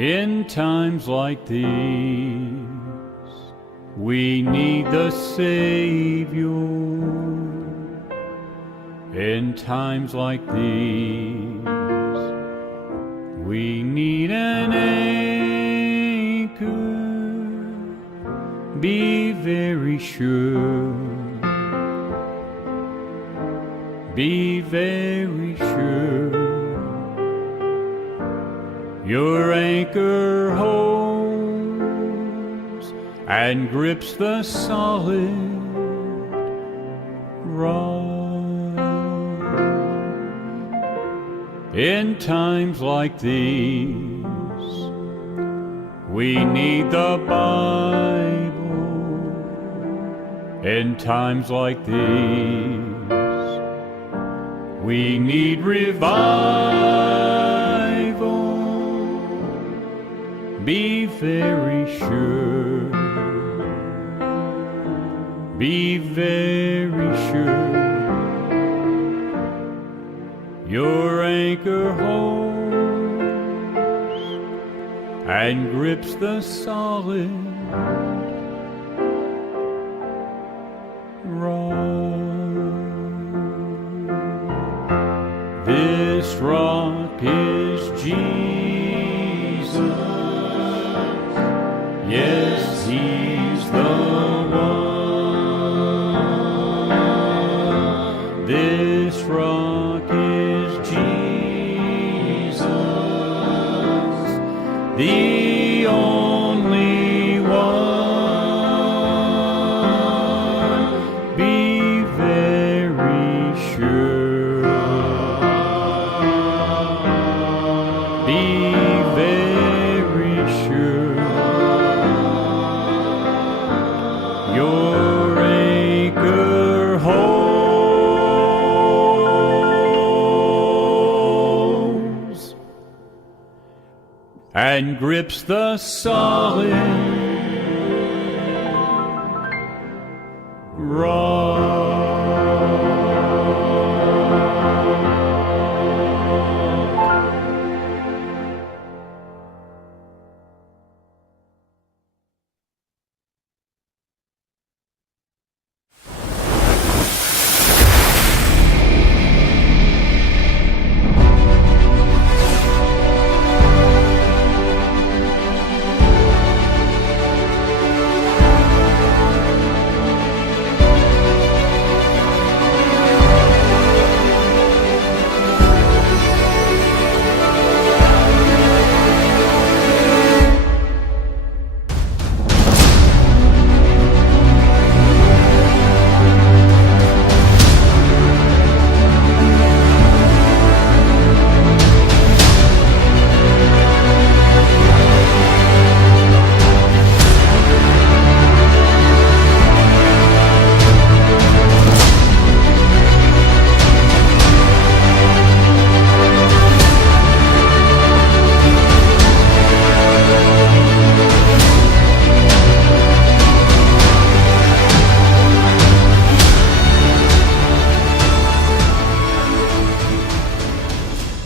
In times like these, we need the Savior. In times like these, we need an anchor. Be very sure. Be very sure. Your anchor holds and grips the solid rock. In times like these, we need the Bible. In times like these, we need revival. Be very sure. Be very sure. Your anchor holds and grips the solid rock. This rock is Jesus. Yes, He's the one. This rock is Jesus, the only one. Be very sure. Be very sure. Your anchor holds and grips the solid rock.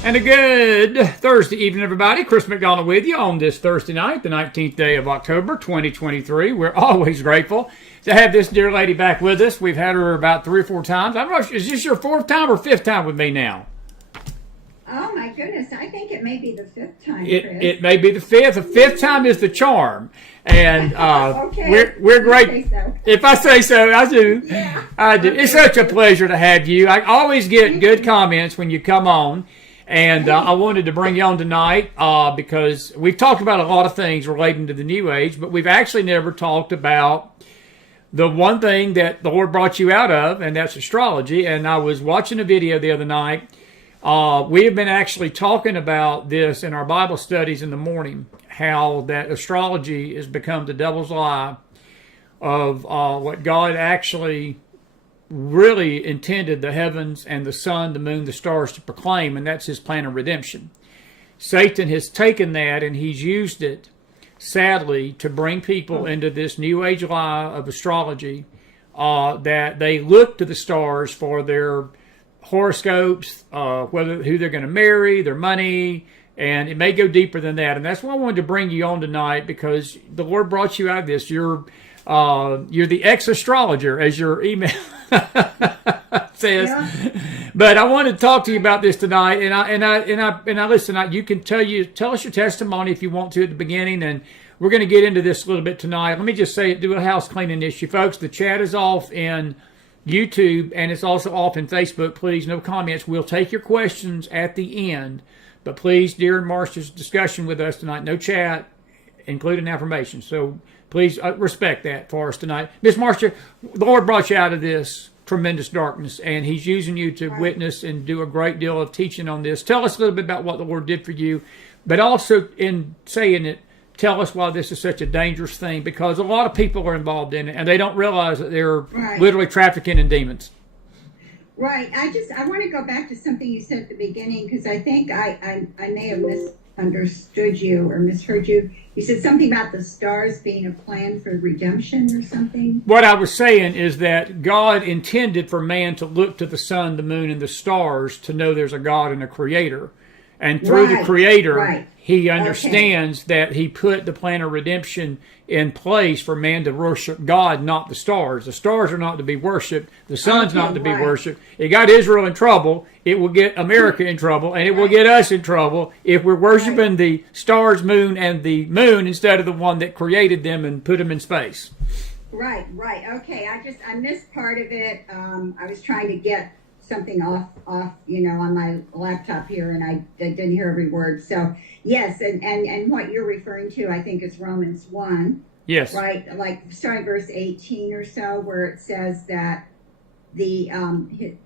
And a good Thursday evening, everybody. Chris McDonald with you on this Thursday night, the 19th day of October, 2023. We're always grateful to have this dear lady back with us. We've had her about 3 or 4 times. I don't know, is this your 4th time or 5th time with me now? Oh, my goodness. I think it may be the 5th time, It, Chris. it may be the 5th. The 5th time is the charm. And okay. we're great. If you say so. If I say so, I do. Yeah. I do. It's such a pleasure to have you. I always get good comments when you come on. And I wanted to bring you on tonight because we've talked about a lot of things relating to the New Age, but we've actually never talked about the one thing that the Lord brought you out of, and that's astrology. And I was watching a video the other night. We have been actually talking about this in our Bible studies in the morning, how that astrology has become the devil's lie of what God actually really intended the heavens and the sun, the moon, the stars to proclaim, and that's His plan of redemption. Satan has taken that and he's used it, sadly, to bring people into this New Age lie of astrology, that they look to the stars for their horoscopes, who they're going to marry, their money, And it may go deeper than that. And that's why I wanted to bring you on tonight, because the Lord brought you out of this. You're the ex-astrologer, as your email says. Yeah. But I wanted to talk to you about this tonight. And I listen. You can tell us your testimony if you want to at the beginning, and we're going to get into this a little bit tonight. Let me just say, do a house cleaning issue, folks. The chat is off in YouTube, and it's also off in Facebook. Please, no comments. We'll take your questions at the end. But please, during Marcia's discussion with us tonight, no chat, including affirmation. So please respect that for us tonight. Miss Marcia, the Lord brought you out of this tremendous darkness, and He's using you to witness and do a great deal of teaching on this. Tell us a little bit about what the Lord did for you, but also in saying it, tell us why this is such a dangerous thing, because a lot of people are involved in it, and they don't realize that they're literally trafficking in demons. Right. I want to go back to something you said at the beginning, because I think I may have misunderstood you or misheard you. You said something about the stars being a plan for redemption or something. What I was saying is that God intended for man to look to the sun, the moon, and the stars to know there's a God and a creator. And through the creator, He understands that He put the plan of redemption in place for man to worship God, not the stars. The stars are not to be worshipped. The sun's not to be worshipped. It got Israel in trouble. It will get America in trouble, and it will get us in trouble if we're worshiping the stars, moon, and the moon instead of the one that created them and put them in space. Right. Okay, I missed part of it. I was trying to get something off, on my laptop here, and I didn't hear every word. So yes, and what you're referring to, I think, is Romans 1. Yes. Right, like starting verse 18 or so, where it says that the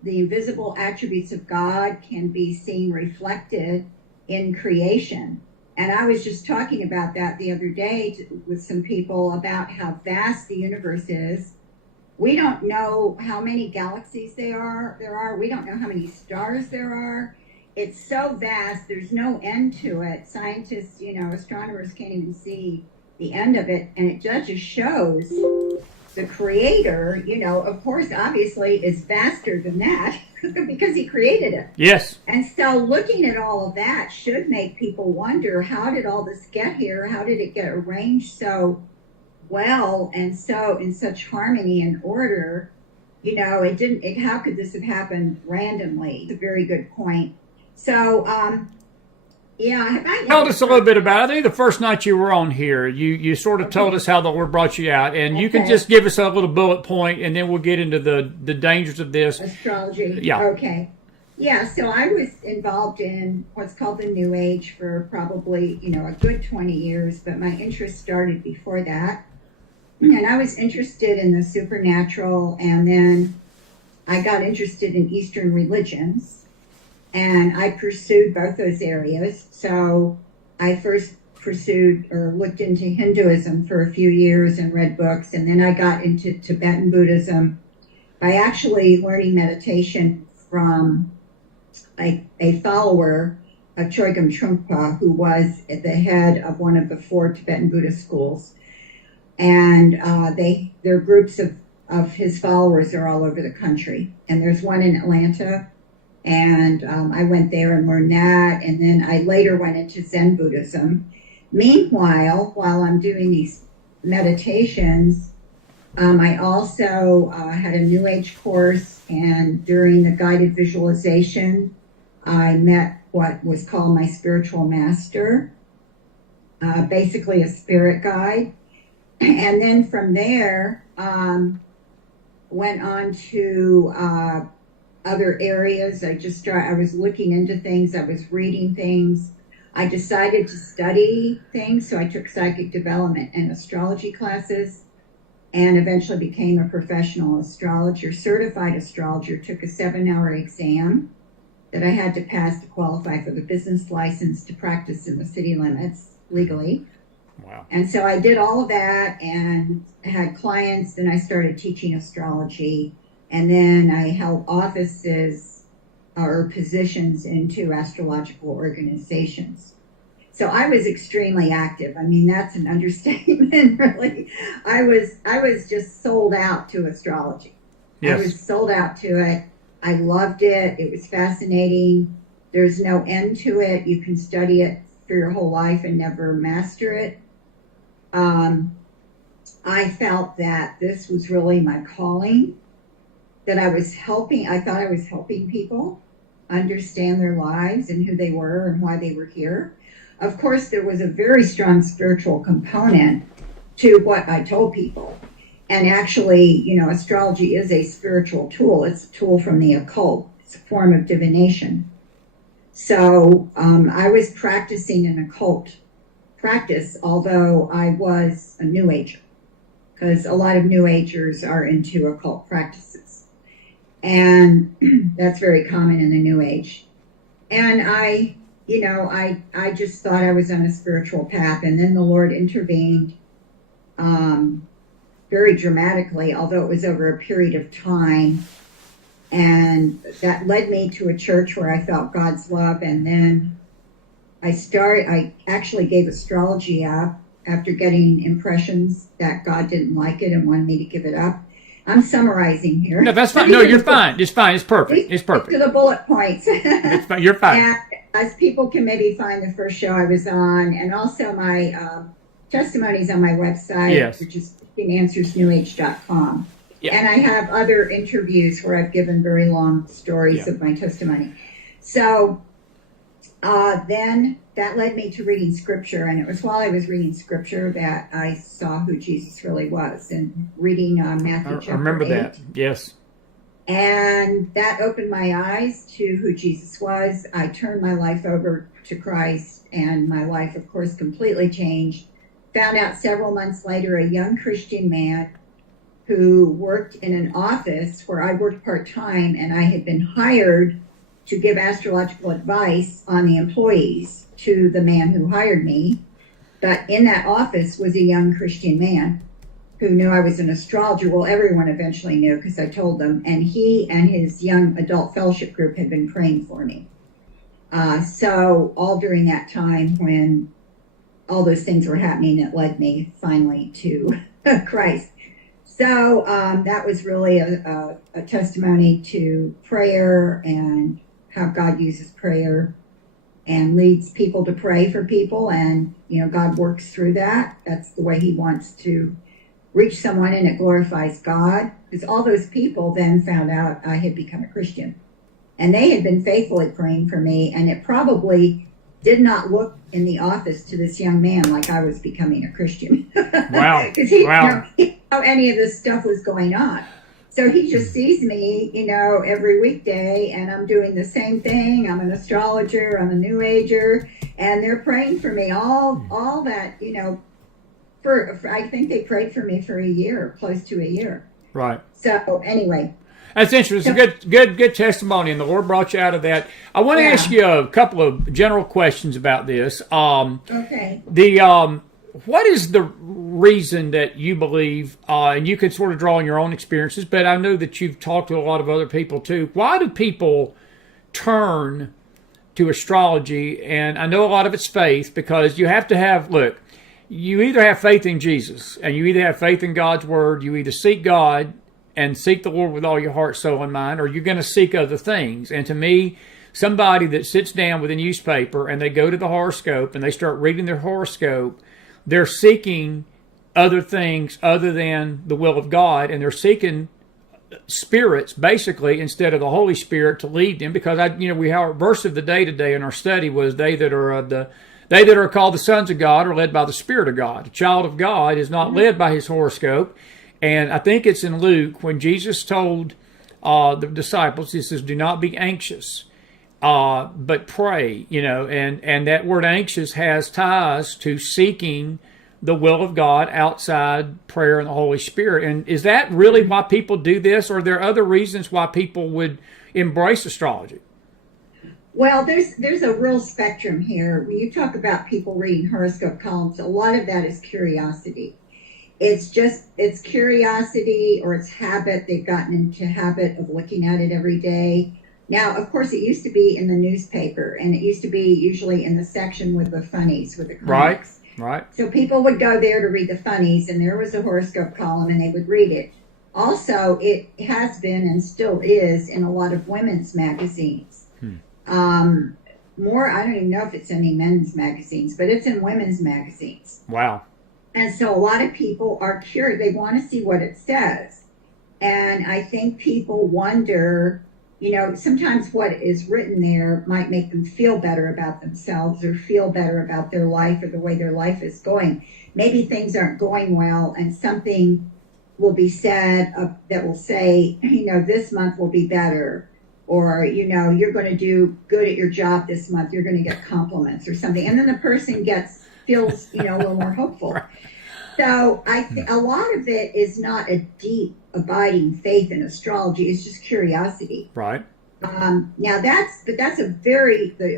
invisible attributes of God can be seen reflected in creation. And I was just talking about that the other day with some people about how vast the universe is. We don't know how many galaxies there are. We don't know how many stars there are. It's so vast. There's no end to it. Scientists, astronomers can't even see the end of it. And it just shows the creator, of course, obviously is vaster than that because He created it. Yes. And so looking at all of that should make people wonder, how did all this get here? How did it get arranged so well and so in such harmony and order? How could this have happened randomly? It's a very good point. So tell us a little bit about it. I think the first night you were on here, you sort of told us how the Lord brought you out, and you can just give us a little bullet point, and then we'll get into the dangers of this astrology. Yeah. Okay. Yeah, so I was involved in what's called the New Age for probably a good 20 years, but my interest started before that. And I was interested in the supernatural, and then I got interested in Eastern religions, and I pursued both those areas. So I first pursued or looked into Hinduism for a few years and read books, and then I got into Tibetan Buddhism by actually learning meditation from a follower of Chogyam Trungpa, who was at the head of one of the 4 Tibetan Buddhist schools. And their groups of his followers are all over the country. And there's one in Atlanta. And I went there and learned that. And then I later went into Zen Buddhism. Meanwhile, while I'm doing these meditations, I also had a New Age course. And during the guided visualization, I met what was called my spiritual master, basically a spirit guide. And then from there, went on to other areas. I was looking into things. I was reading things. I decided to study things, so I took psychic development and astrology classes, and eventually became a professional astrologer, certified astrologer, took a 7-hour exam that I had to pass to qualify for the business license to practice in the city limits legally. Wow. And so I did all of that and had clients. Then I started teaching astrology. And then I held offices or positions in 2 astrological organizations. So I was extremely active. I mean, that's an understatement, really. I was just sold out to astrology. Yes. I was sold out to it. I loved it. It was fascinating. There's no end to it. You can study it for your whole life and never master it. I felt that this was really my calling, that I thought I was helping people understand their lives and who they were and why they were here. Of course, there was a very strong spiritual component to what I told people. And actually, astrology is a spiritual tool. It's a tool from the occult. It's a form of divination. So I was practicing an occult practice, although I was a New Ager, because a lot of New Agers are into occult practices. And that's very common in the New Age. And I just thought I was on a spiritual path. And then the Lord intervened very dramatically, although it was over a period of time. And that led me to a church where I felt God's love. And then I actually gave astrology up after getting impressions that God didn't like it and wanted me to give it up. I'm summarizing here. No, that's fine. No, you're fine. It's fine. It's perfect. It's perfect. To the bullet points. It's fine. You're fine. And as people can maybe find the first show I was on, and also my testimonies on my website, yes, which is answersnewage.com. Yeah. And I have other interviews where I've given very long stories of my testimony. So then that led me to reading scripture. And it was while I was reading scripture that I saw who Jesus really was, and reading Matthew chapter 8. I remember that. Yes. And that opened my eyes to who Jesus was. I turned my life over to Christ, and my life, of course, completely changed. Found out several months later, a young Christian man who worked in an office where I worked part-time, and I had been hired to give astrological advice on the employees to the man who hired me. But in that office was a young Christian man who knew I was an astrologer. Well, everyone eventually knew because I told them. And he and his young adult fellowship group had been praying for me. So all during that time when all those things were happening, it led me finally to Christ. So that was really a testimony to prayer and how God uses prayer and leads people to pray for people. And, God works through that. That's the way he wants to reach someone, and it glorifies God. Because all those people then found out I had become a Christian. And they had been faithfully praying for me, and it probably did not look in the office to this young man like I was becoming a Christian. Wow. Because he didn't know how any of this stuff was going on. So he just sees me, every weekday, and I'm doing the same thing. I'm an astrologer, I'm a New Ager, and they're praying for me. All that, for I think they prayed for me for a year, close to a year. Right. So anyway. That's interesting. Good testimony, and the Lord brought you out of that. I want to ask you a couple of general questions about this. Okay. What is the reason that you believe, and you could sort of draw on your own experiences, but I know that you've talked to a lot of other people too. Why do people turn to astrology? And I know a lot of it's faith, because you have to have, you either have faith in Jesus, and you either have faith in God's word, you either seek God and seek the Lord with all your heart, soul, and mind, or you're going to seek other things. And to me, somebody that sits down with a newspaper and they go to the horoscope and they start reading their horoscope, they're seeking other things other than the will of God, and they're seeking spirits, basically, instead of the Holy Spirit to lead them. Because our verse of the day today in our study was they that are called the sons of God are led by the Spirit of God. A child of God is not led by his horoscope. And I think it's in Luke when Jesus told the disciples, he says, "Do not be anxious, but pray." And that word anxious has ties to seeking the will of God outside prayer and the Holy Spirit. And is that really why people do this, or are there other reasons why people would embrace astrology? Well, there's a real spectrum here. When you talk about people reading horoscope columns, a lot of that is curiosity. It's curiosity, or it's habit. They've gotten into habit of looking at it every day. Now, of course, it used to be in the newspaper, and it used to be usually in the section with the funnies, with the comics. Right. So people would go there to read the funnies, and there was a horoscope column, and they would read it. Also, it has been and still is in a lot of women's magazines. More, I don't even know if it's any men's magazines, but it's in women's magazines. Wow. And so a lot of people are curious. They want to see what it says. And I think people wonder, sometimes what is written there might make them feel better about themselves or feel better about their life or the way their life is going. Maybe things aren't going well and something will be said that will say, this month will be better. Or, you're going to do good at your job this month. You're going to get compliments or something. And then the person feels, a little more hopeful. So I think a lot of it is not a deep, abiding faith in astrology. It's just curiosity. Right. Now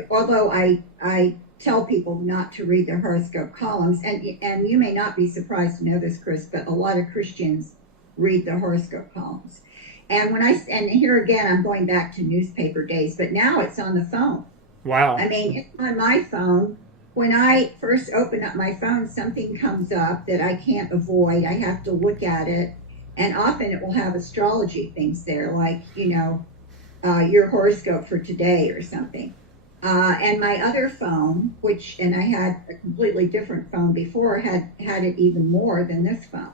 although I tell people not to read the horoscope columns, and you may not be surprised to know this, Chris, but a lot of Christians read the horoscope columns. And and here again, I'm going back to newspaper days, but now it's on the phone. Wow. I mean, it's on my phone. When I first open up my phone, something comes up that I can't avoid. I have to look at it. And often it will have astrology things there, like, your horoscope for today or something. And my other phone, and I had a completely different phone before, had it even more than this phone.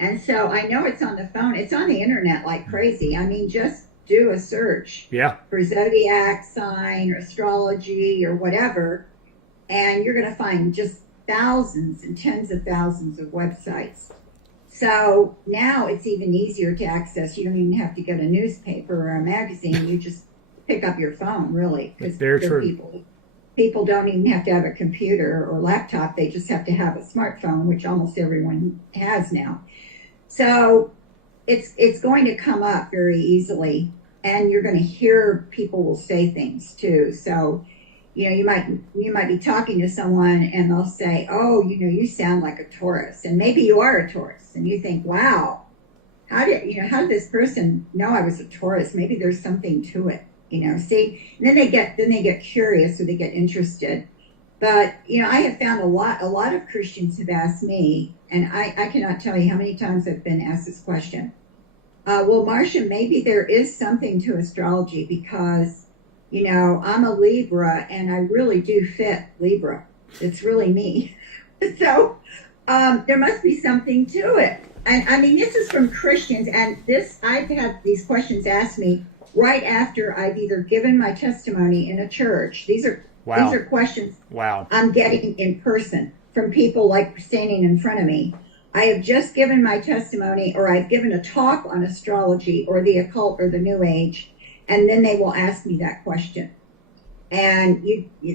And so I know it's on the phone. It's on the internet like crazy. I mean, just do a search for zodiac sign or astrology or whatever, and you're going to find just thousands and tens of thousands of websites. So now it's even easier to access. You don't even have to get a newspaper or a magazine. You just pick up your phone, really. Because people don't even have to have a computer or laptop. They just have to have a smartphone, which almost everyone has now. So it's going to come up very easily, and you're going to hear people will say things too. So, you might be talking to someone and they'll say, "Oh, you sound like a Taurus," and maybe you are a Taurus, and you think, "Wow, how did this person know I was a Taurus? Maybe there's something to it." See, and then they get curious or they get interested. But I have found a lot of Christians have asked me, and I cannot tell you how many times I've been asked this question. Well, Marcia, maybe there is something to astrology because I'm a Libra and I really do fit Libra. It's really me. So there must be something to it. And I mean, this is from Christians, and I've had these questions asked me right after I've either given my testimony in a church. These are questions I'm getting in person from people like standing in front of me. I have just given my testimony, or I've given a talk on astrology or the occult or the New Age, and then they will ask me that question. And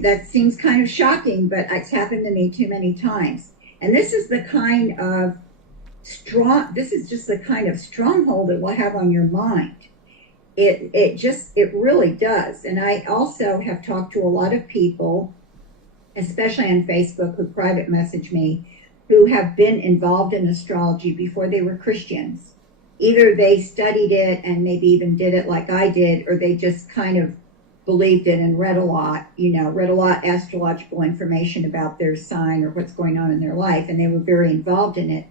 that seems kind of shocking, but it's happened to me too many times. And this is the kind of stronghold it will have on your mind. It really does. And I also have talked to a lot of people, especially on Facebook, who private message me, who have been involved in astrology before they were Christians. Either they studied it and maybe even did it like I did, or they just kind of believed it and read a lot astrological information about their sign or what's going on in their life, and they were very involved in it.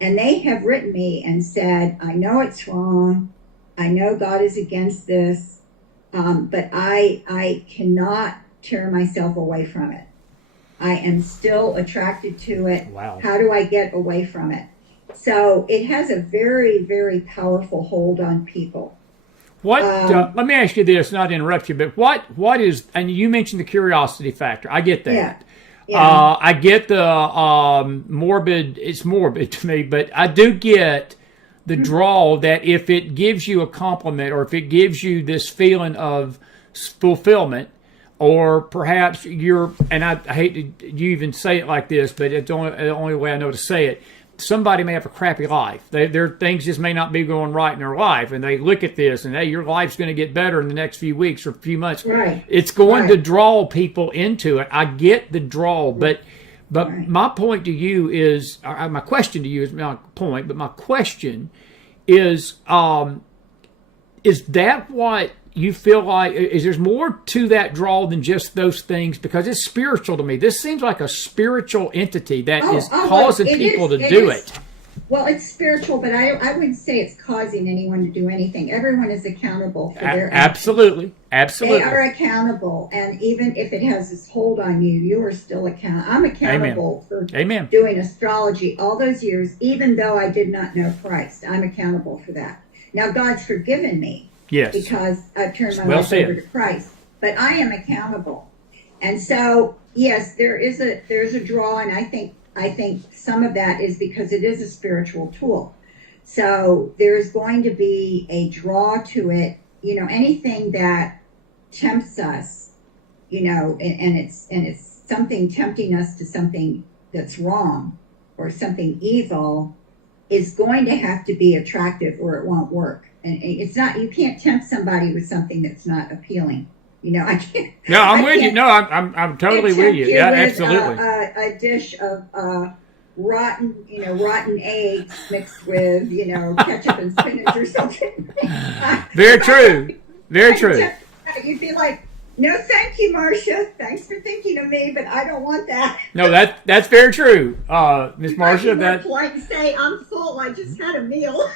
And they have written me and said, "I know it's wrong. I know God is against this, but I cannot tear myself away from it. I am still attracted to it. Wow. How do I get away from it?" So it has a very, very powerful hold on people. Let me ask you this, not to interrupt you, but what is, and you mentioned the curiosity factor. I get that. Yeah. I get the morbid, it's morbid to me, but I do get the draw that if it gives you a compliment or if it gives you this feeling of fulfillment, or perhaps and I hate to you even say it like this, but it's the only way I know to say it. Somebody may have a crappy life. Their things just may not be going right in their life, and they look at this and, hey, your life's going to get better in the next few weeks or few months. Right. It's going to draw people into it. I get the draw, but my point to you is, my question to you is not a point, but my question is that what you feel like, is there's more to that draw than just those things? Because it's spiritual to me. This seems like a spiritual entity that is causing people to do it. Well, it's spiritual, but I wouldn't say it's causing anyone to do anything. Everyone is accountable for their Absolutely. Absolutely. They are accountable, and even if it has this hold on you, you are still accountable. I'm accountable for doing astrology all those years, even though I did not know Christ. I'm accountable for that. Now, God's forgiven me because I've turned my life over to Christ, but I am accountable. And so, yes, there's a draw, and I think some of that is because it is a spiritual tool. So there's going to be a draw to it. Anything that tempts us, and it's something tempting us to something that's wrong or something evil, is going to have to be attractive or it won't work. And it's not, you can't tempt somebody with something that's not appealing. I can't. No, I'm with you. No, I'm totally with you. Yeah, absolutely. A dish of rotten eggs mixed with ketchup and spinach or something. Very true. Very true. You'd be like, no, thank you, Marcia. Thanks for thinking of me, but I don't want that. No, that's very true, Miss Marcia. That polite and say, I'm full. I just had a meal.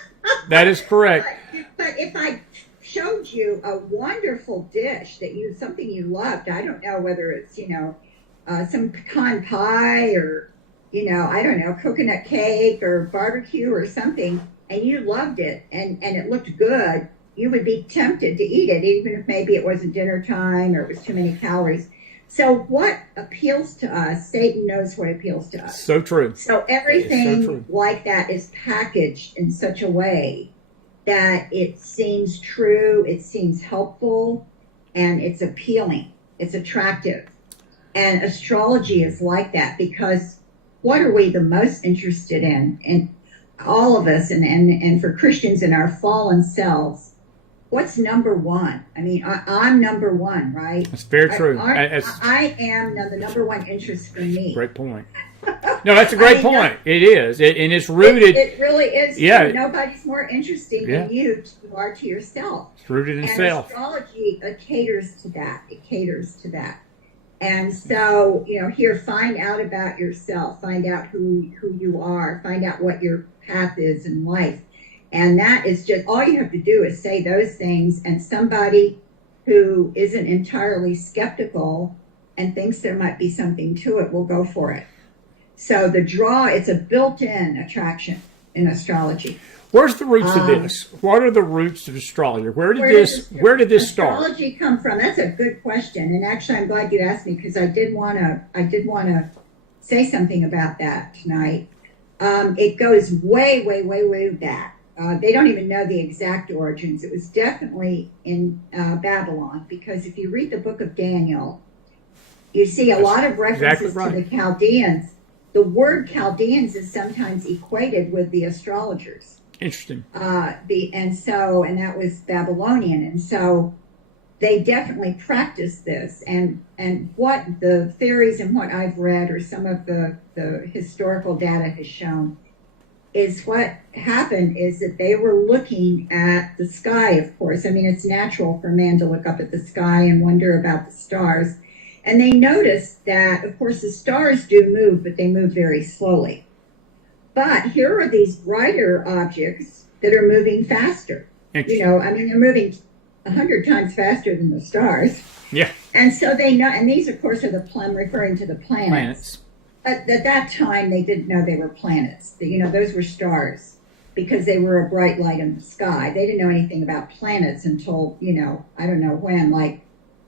That is correct. But if I showed you a wonderful dish something you loved, I don't know whether it's some pecan pie or I don't know, coconut cake or barbecue or something, and you loved it and it looked good, you would be tempted to eat it, even if maybe it wasn't dinner time or it was too many calories. So what appeals to us, Satan knows what appeals to us. So true. So everything like that is packaged in such a way that it seems true, it seems helpful, and it's appealing, it's attractive. And astrology is like that, because what are we the most interested in? And all of us, and for Christians in our fallen selves, what's number one? I mean, I'm number one, right? That's very true. I am the number one interest for me. Great point. No, that's a great point. It is, and it's rooted. It really is. Yeah. Nobody's more interesting than you are to yourself. It's rooted in self. Astrology caters to that. It caters to that. And so, here, find out about yourself. Find out who you are. Find out what your path is in life. And that is just, all you have to do is say those things, and somebody who isn't entirely skeptical and thinks there might be something to it will go for it. So the draw, it's a built-in attraction in astrology. Where's the roots of this? What are the roots of astrology? Where did this start? Astrology come from? That's a good question. And actually, I'm glad you asked me, because I did want to say something about that tonight. It goes way, way, way, way back. They don't even know the exact origins. It was definitely in Babylon, because if you read the book of Daniel, you see a lot of references to the Chaldeans. The word Chaldeans is sometimes equated with the astrologers. Interesting. And that was Babylonian, and so they definitely practiced this. And what the theories and what I've read, or some of the historical data has shown, is what happened is that they were looking at the sky. Of course, I mean, it's natural for man to look up at the sky and wonder about the stars. And they noticed that, of course, the stars do move, but they move very slowly. But here are these brighter objects that are moving faster. They're moving 100 times faster than the stars. Yeah. And so they know, and these, of course, are referring to the planets. At that time, they didn't know they were planets. Those were stars, because they were a bright light in the sky. They didn't know anything about planets until, I don't know when, like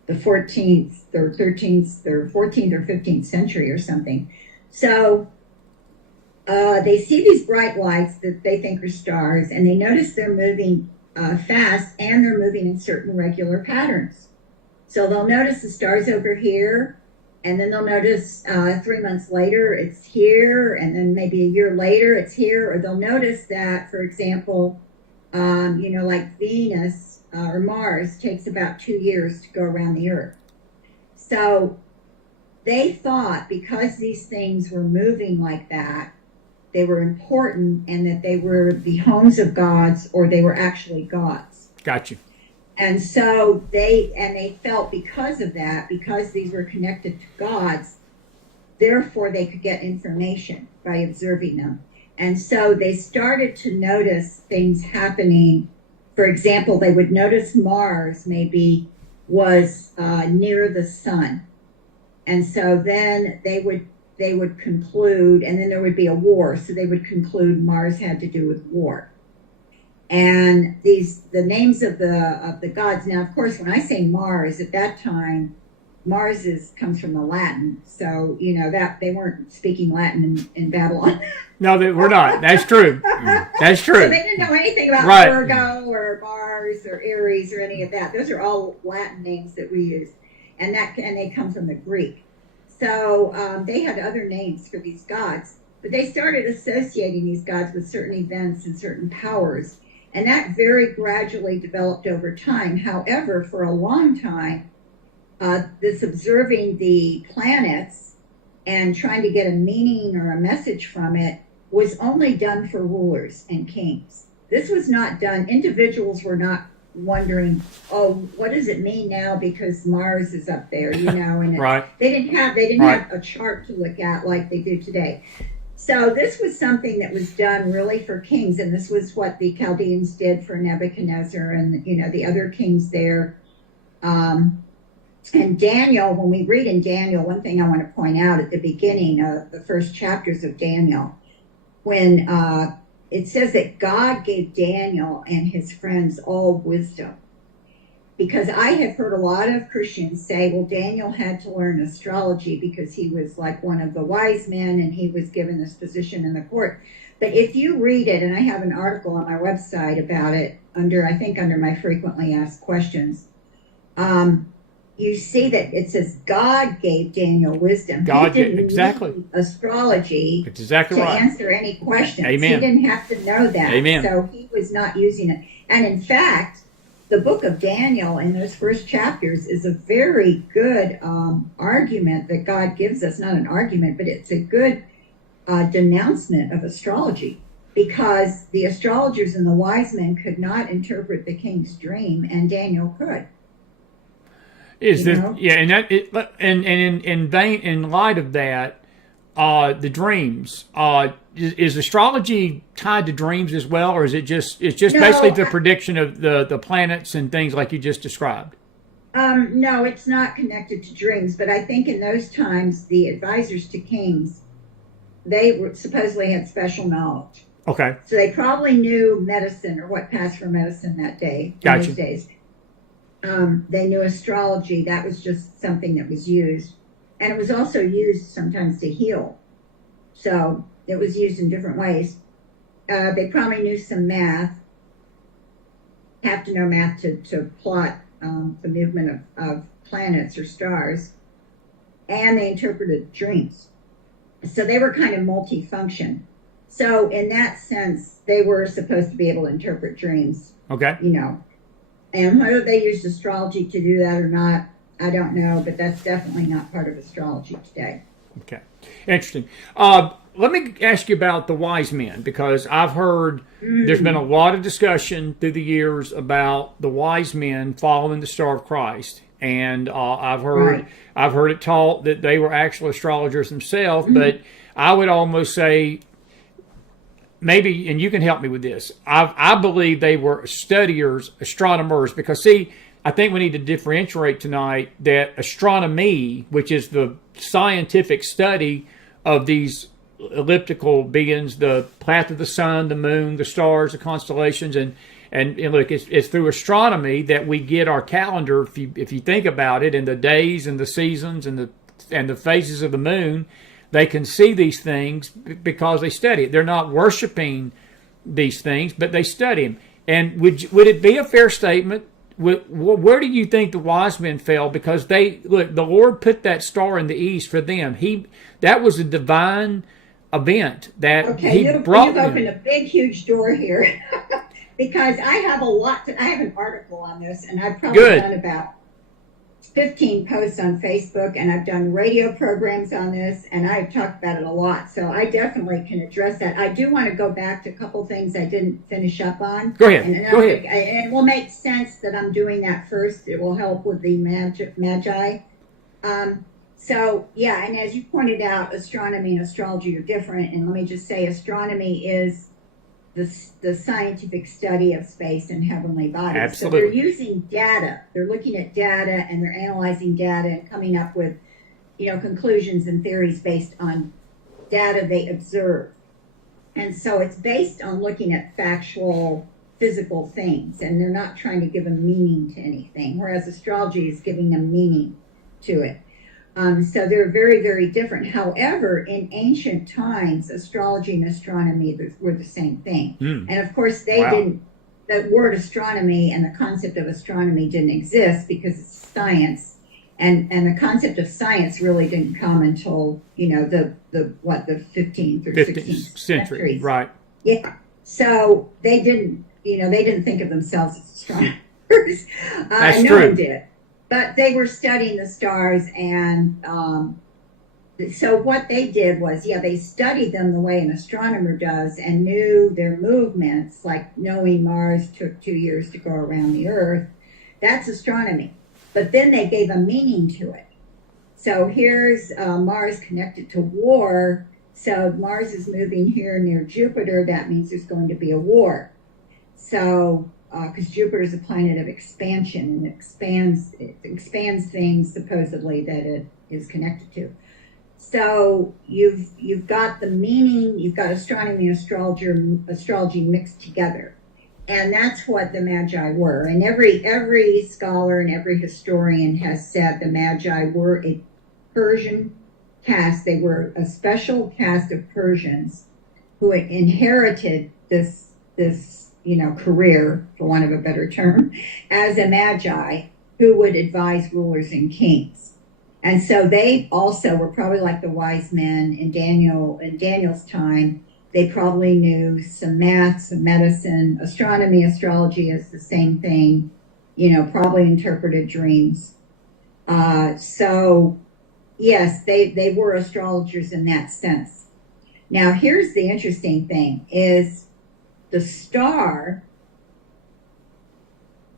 the 14th or 13th or 14th or 15th century or something. So they see these bright lights that they think are stars, and they notice they're moving fast, and they're moving in certain regular patterns. So they'll notice the stars over here, and then they'll notice 3 months later it's here, and then maybe a year later it's here. Or they'll notice that, for example, like Venus or Mars takes about 2 years to go around the Earth. So they thought, because these things were moving like that, they were important, and that they were the homes of gods, or they were actually gods. Got you. And so they felt, because of that, because these were connected to gods, therefore they could get information by observing them. And so they started to notice things happening. For example, they would notice Mars maybe was near the sun. And so then they would conclude, and then there would be a war. So they would conclude Mars had to do with war. And the names of the gods. Now, of course, when I say Mars at that time, Mars comes from the Latin, so that they weren't speaking Latin in Babylon. No, we're not. That's true. That's true. So they didn't know anything about Right. Virgo or Mars or Aries or any of that. Those are all Latin names that we use, and they come from the Greek. So they had other names for these gods, but they started associating these gods with certain events and certain powers, and that very gradually developed over time. However, for a long time, this observing the planets and trying to get a meaning or a message from it was only done for rulers and kings. This was not done. Individuals were not wondering, oh, what does it mean now because Mars is up there, and Right. They didn't have a chart to look at like they do today. So this was something that was done really for kings, and this was what the Chaldeans did for Nebuchadnezzar and the other kings there. And Daniel, when we read in Daniel, one thing I want to point out at the beginning of the first chapters of Daniel, when it says that God gave Daniel and his friends all wisdom. Because I have heard a lot of Christians say, well, Daniel had to learn astrology because he was like one of the wise men and he was given this position in the court. But if you read it, and I have an article on my website about it under my frequently asked questions, you see that it says God gave Daniel wisdom. God he didn't exactly need astrology That's exactly to right. answer any questions. Amen. He didn't have to know that. Amen. So he was not using it. And in fact, the book of Daniel in those first chapters is a very good argument that God gives us. Not an argument, but it's a good denouncement of astrology, because the astrologers and the wise men could not interpret the king's dream, and Daniel could. In light of that, the dreams, is astrology tied to dreams as well, or is it just basically the prediction of the planets and things like you just described? No, it's not connected to dreams, but I think in those times the advisors to kings, they supposedly had special knowledge. Okay. So they probably knew medicine or what passed for medicine that day. Gotcha. In those days. They knew astrology. That was just something that was used. And it was also used sometimes to heal. So it was used in different ways. They probably knew some math. Have to know math to plot the movement of planets or stars. And they interpreted dreams. So they were kind of multifunction. So in that sense, they were supposed to be able to interpret dreams. Okay. And whether they used astrology to do that or not, I don't know, but that's definitely not part of astrology today. Okay. Interesting. Let me ask you about the wise men, because I've heard there's been a lot of discussion through the years about the wise men following the star of Christ. And I've heard it taught that they were actual astrologers themselves, but I would almost say, maybe, and you can help me with this, I believe they were studiers, astronomers, because, see, I think we need to differentiate tonight that astronomy, which is the scientific study of these elliptical beings, the path of the sun, the moon, the stars, the constellations, and look, it's through astronomy that we get our calendar. If you think about it, and the days and the seasons and the phases of the moon, they can see these things because they study it. They're not worshiping these things, but they study them. And would it be a fair statement? Where do you think the wise men fell? Because the Lord put that star in the east for them. That was a divine event that He brought them. You've opened a big, huge door here. Because I have I have an article on this, and I've probably done about 15 posts on Facebook, and I've done radio programs on this, and I've talked about it a lot. So I definitely can address that. I do want to go back to a couple things I didn't finish up on. Go ahead. And it will make sense that I'm doing that first. It will help with the Magi. So, yeah, and as you pointed out, astronomy and astrology are different. And let me just say, astronomy is the scientific study of space and heavenly bodies. Absolutely. So they're using data. They're looking at data and they're analyzing data and coming up with, conclusions and theories based on data they observe. And so it's based on looking at factual, physical things, and they're not trying to give a meaning to anything, whereas astrology is giving a meaning to it. So they're very, very different. However, in ancient times, astrology and astronomy were the same thing. And of course, the word astronomy and the concept of astronomy didn't exist because it's science. And the concept of science really didn't come until, the 15th or 16th century. Right. Yeah. So they didn't think of themselves as astronomers. That's no true. one did. But they were studying the stars, and so what they did was, they studied them the way an astronomer does and knew their movements, like knowing Mars took 2 years to go around the Earth. That's astronomy. But then they gave a meaning to it. So here's Mars connected to war. So Mars is moving here near Jupiter. That means there's going to be a war. So, because Jupiter is a planet of expansion and it expands things supposedly that it is connected to. So you've got the meaning, you've got astronomy and astrology mixed together. And that's what the Magi were. And every scholar and every historian has said the Magi were a Persian caste. They were a special caste of Persians who had inherited this career, for want of a better term, as a Magi who would advise rulers and kings. And so they also were probably like the wise men in Daniel's time. They probably knew some math, some medicine, astronomy, astrology is the same thing, probably interpreted dreams. So, yes, they were astrologers in that sense. Now, here's the interesting thing, is the star,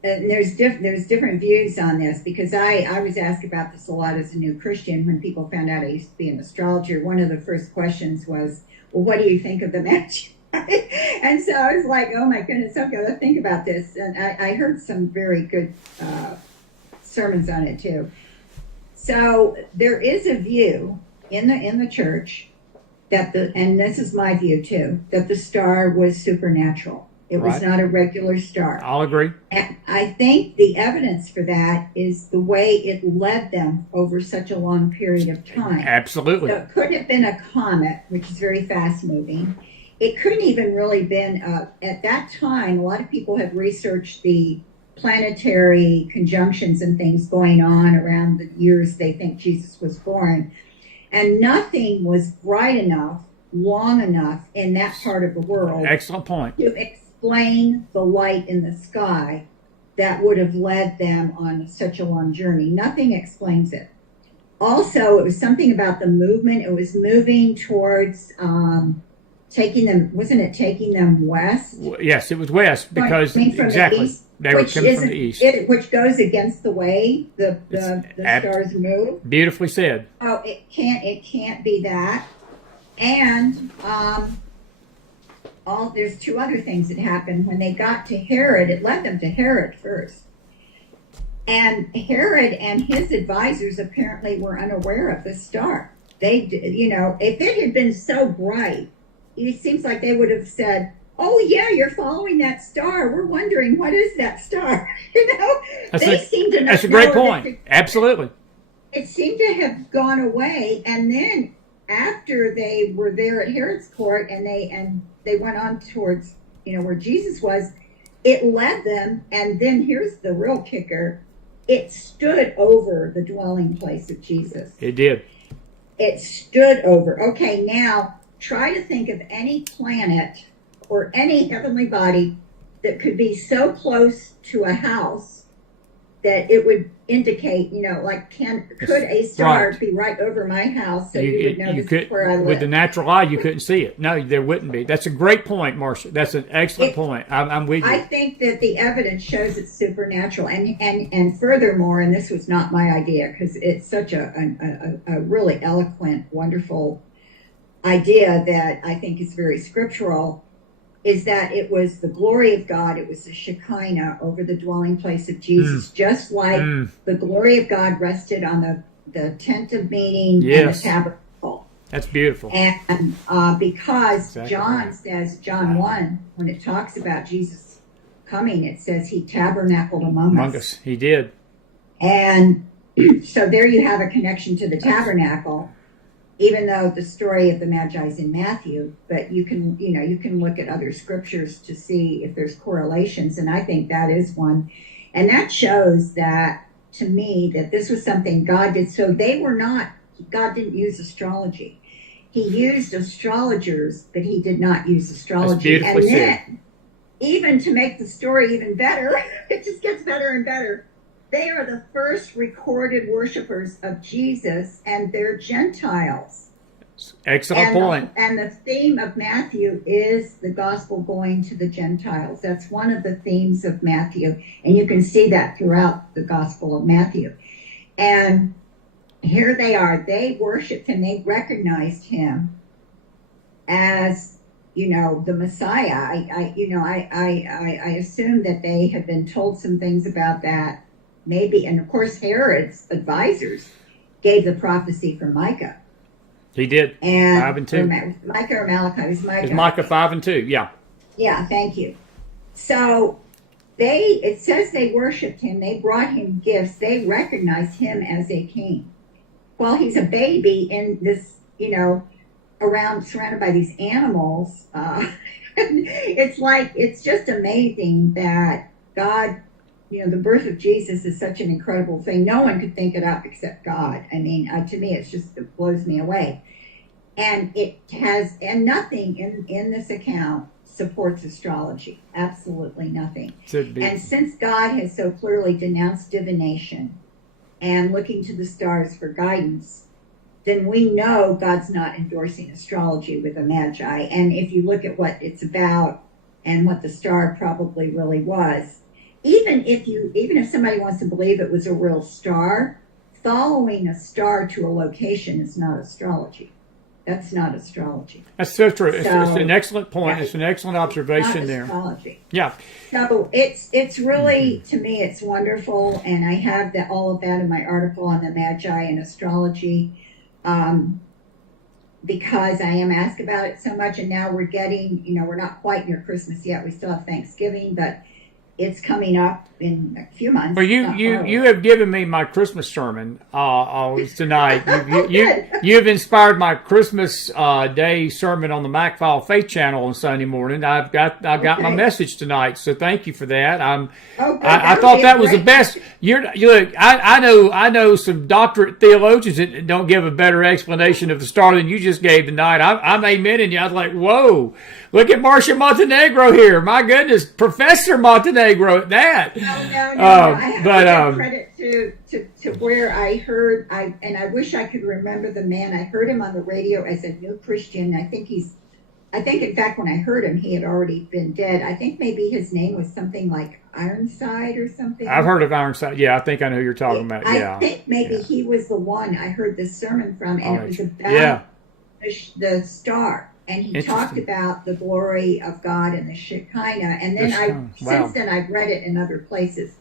and there's different views on this, because I was asked about this a lot as a new Christian when people found out I used to be an astrologer. One of the first questions was, well, what do you think of the Magi? And so I was like, oh my goodness, okay, let's think about this. And I heard some very good sermons on it too. So there is a view in the church that and this is my view too, that the star was supernatural. It was not a regular star. I'll agree. And I think the evidence for that is the way it led them over such a long period of time. Absolutely. So it couldn't have been a comet, which is very fast moving. It couldn't even really been, at that time, a lot of people have researched the planetary conjunctions and things going on around the years they think Jesus was born. And nothing was bright enough, long enough in that part of the world. Excellent point. To explain the light in the sky that would have led them on such a long journey. Nothing explains it. Also, it was something about the movement. It was moving towards taking them west? Yes, it was west, because exactly they were coming from the east. Which goes against the way the stars move. Beautifully said. Oh, it can't be that. And there's two other things that happened. When they got to Herod, it led them to Herod first. And Herod and his advisors apparently were unaware of the star. They, if it had been so bright, it seems like they would have said, oh yeah, you're following that star. We're wondering, what is that star? That's a great point. Absolutely. It seemed to have gone away. And then after they were there at Herod's court and they went on towards, where Jesus was, it led them. And then here's the real kicker. It stood over the dwelling place of Jesus. It did. It stood over. Okay, now try to think of any planet or any heavenly body that could be so close to a house that it would indicate, like could a star be right over my house so you would know this is where I live? With the natural eye, you couldn't see it. No, there wouldn't be. That's a great point, Marcia. That's an excellent point. I'm with you. I think that the evidence shows it's supernatural, and furthermore, and this was not my idea because it's such a really eloquent, wonderful idea that I think is very scriptural, is that it was the glory of God, it was the Shekinah over the dwelling place of Jesus, just like the glory of God rested on the tent of meeting and the tabernacle. That's beautiful. And because John says, John 1, when it talks about Jesus coming, it says he tabernacled among us. He did. And so there you have a connection to the tabernacle. Even though the story of the Magi is in Matthew, but you can look at other scriptures to see if there's correlations, and I think that is one. And that shows that, to me, that this was something God did. So God didn't use astrology. He used astrologers, but he did not use astrology. That's beautifully said. Even to make the story even better, it just gets better and better. They are the first recorded worshipers of Jesus, and they're Gentiles. Excellent point. And the theme of Matthew is the gospel going to the Gentiles. That's one of the themes of Matthew, and you can see that throughout the Gospel of Matthew. And here they are. They worshipped him. They recognized him as, the Messiah. I assume that they had been told some things about that. Maybe, and of course, Herod's advisors gave the prophecy for Micah. He did. And 5 and 2. Micah or Malachi? It was Micah. It's Micah 5 and 2. Yeah. Yeah. Thank you. So it says they worshipped him. They brought him gifts. They recognized him as a king. Well, he's a baby in this, surrounded by these animals. It's just amazing that God. The birth of Jesus is such an incredible thing. No one could think it up except God. I mean, to me, it blows me away. And nothing in this account supports astrology. Absolutely nothing. And since God has so clearly denounced divination and looking to the stars for guidance, then we know God's not endorsing astrology with the Magi. And if you look at what it's about and what the star probably really was, even if somebody wants to believe it was a real star, following a star to a location is not astrology. That's not astrology. That's so true. It's an excellent point. It's an excellent observation there. Astrology. Yeah. So it's really, to me, it's wonderful, and I have all of that in my article on the Magi and astrology, because I am asked about it so much, and now we're getting, we're not quite near Christmas yet. We still have Thanksgiving, but it's coming up in a few months. Well, you have given me my Christmas sermon tonight. You've inspired my Christmas Day sermon on the MacFile Faith Channel on Sunday morning. I got my message tonight, so thank you for that. I thought that was the best. Look, I know some doctorate theologians that don't give a better explanation of the star than you just gave tonight. I'm amening you. I was like, whoa, look at Marcia Montenegro here. My goodness, Professor Montenegro at that. No. I have to give credit to where I heard, and I wish I could remember the man. I heard him on the radio as a new Christian. I think in fact when I heard him, he had already been dead. I think maybe his name was something like Ironside or something. I've heard of Ironside. Yeah, I think I know who you're talking about. Yeah. I think maybe he was the one I heard this sermon from, and it was about the star. And he talked about the glory of God and the Shekinah. And then since then I've read it in other places.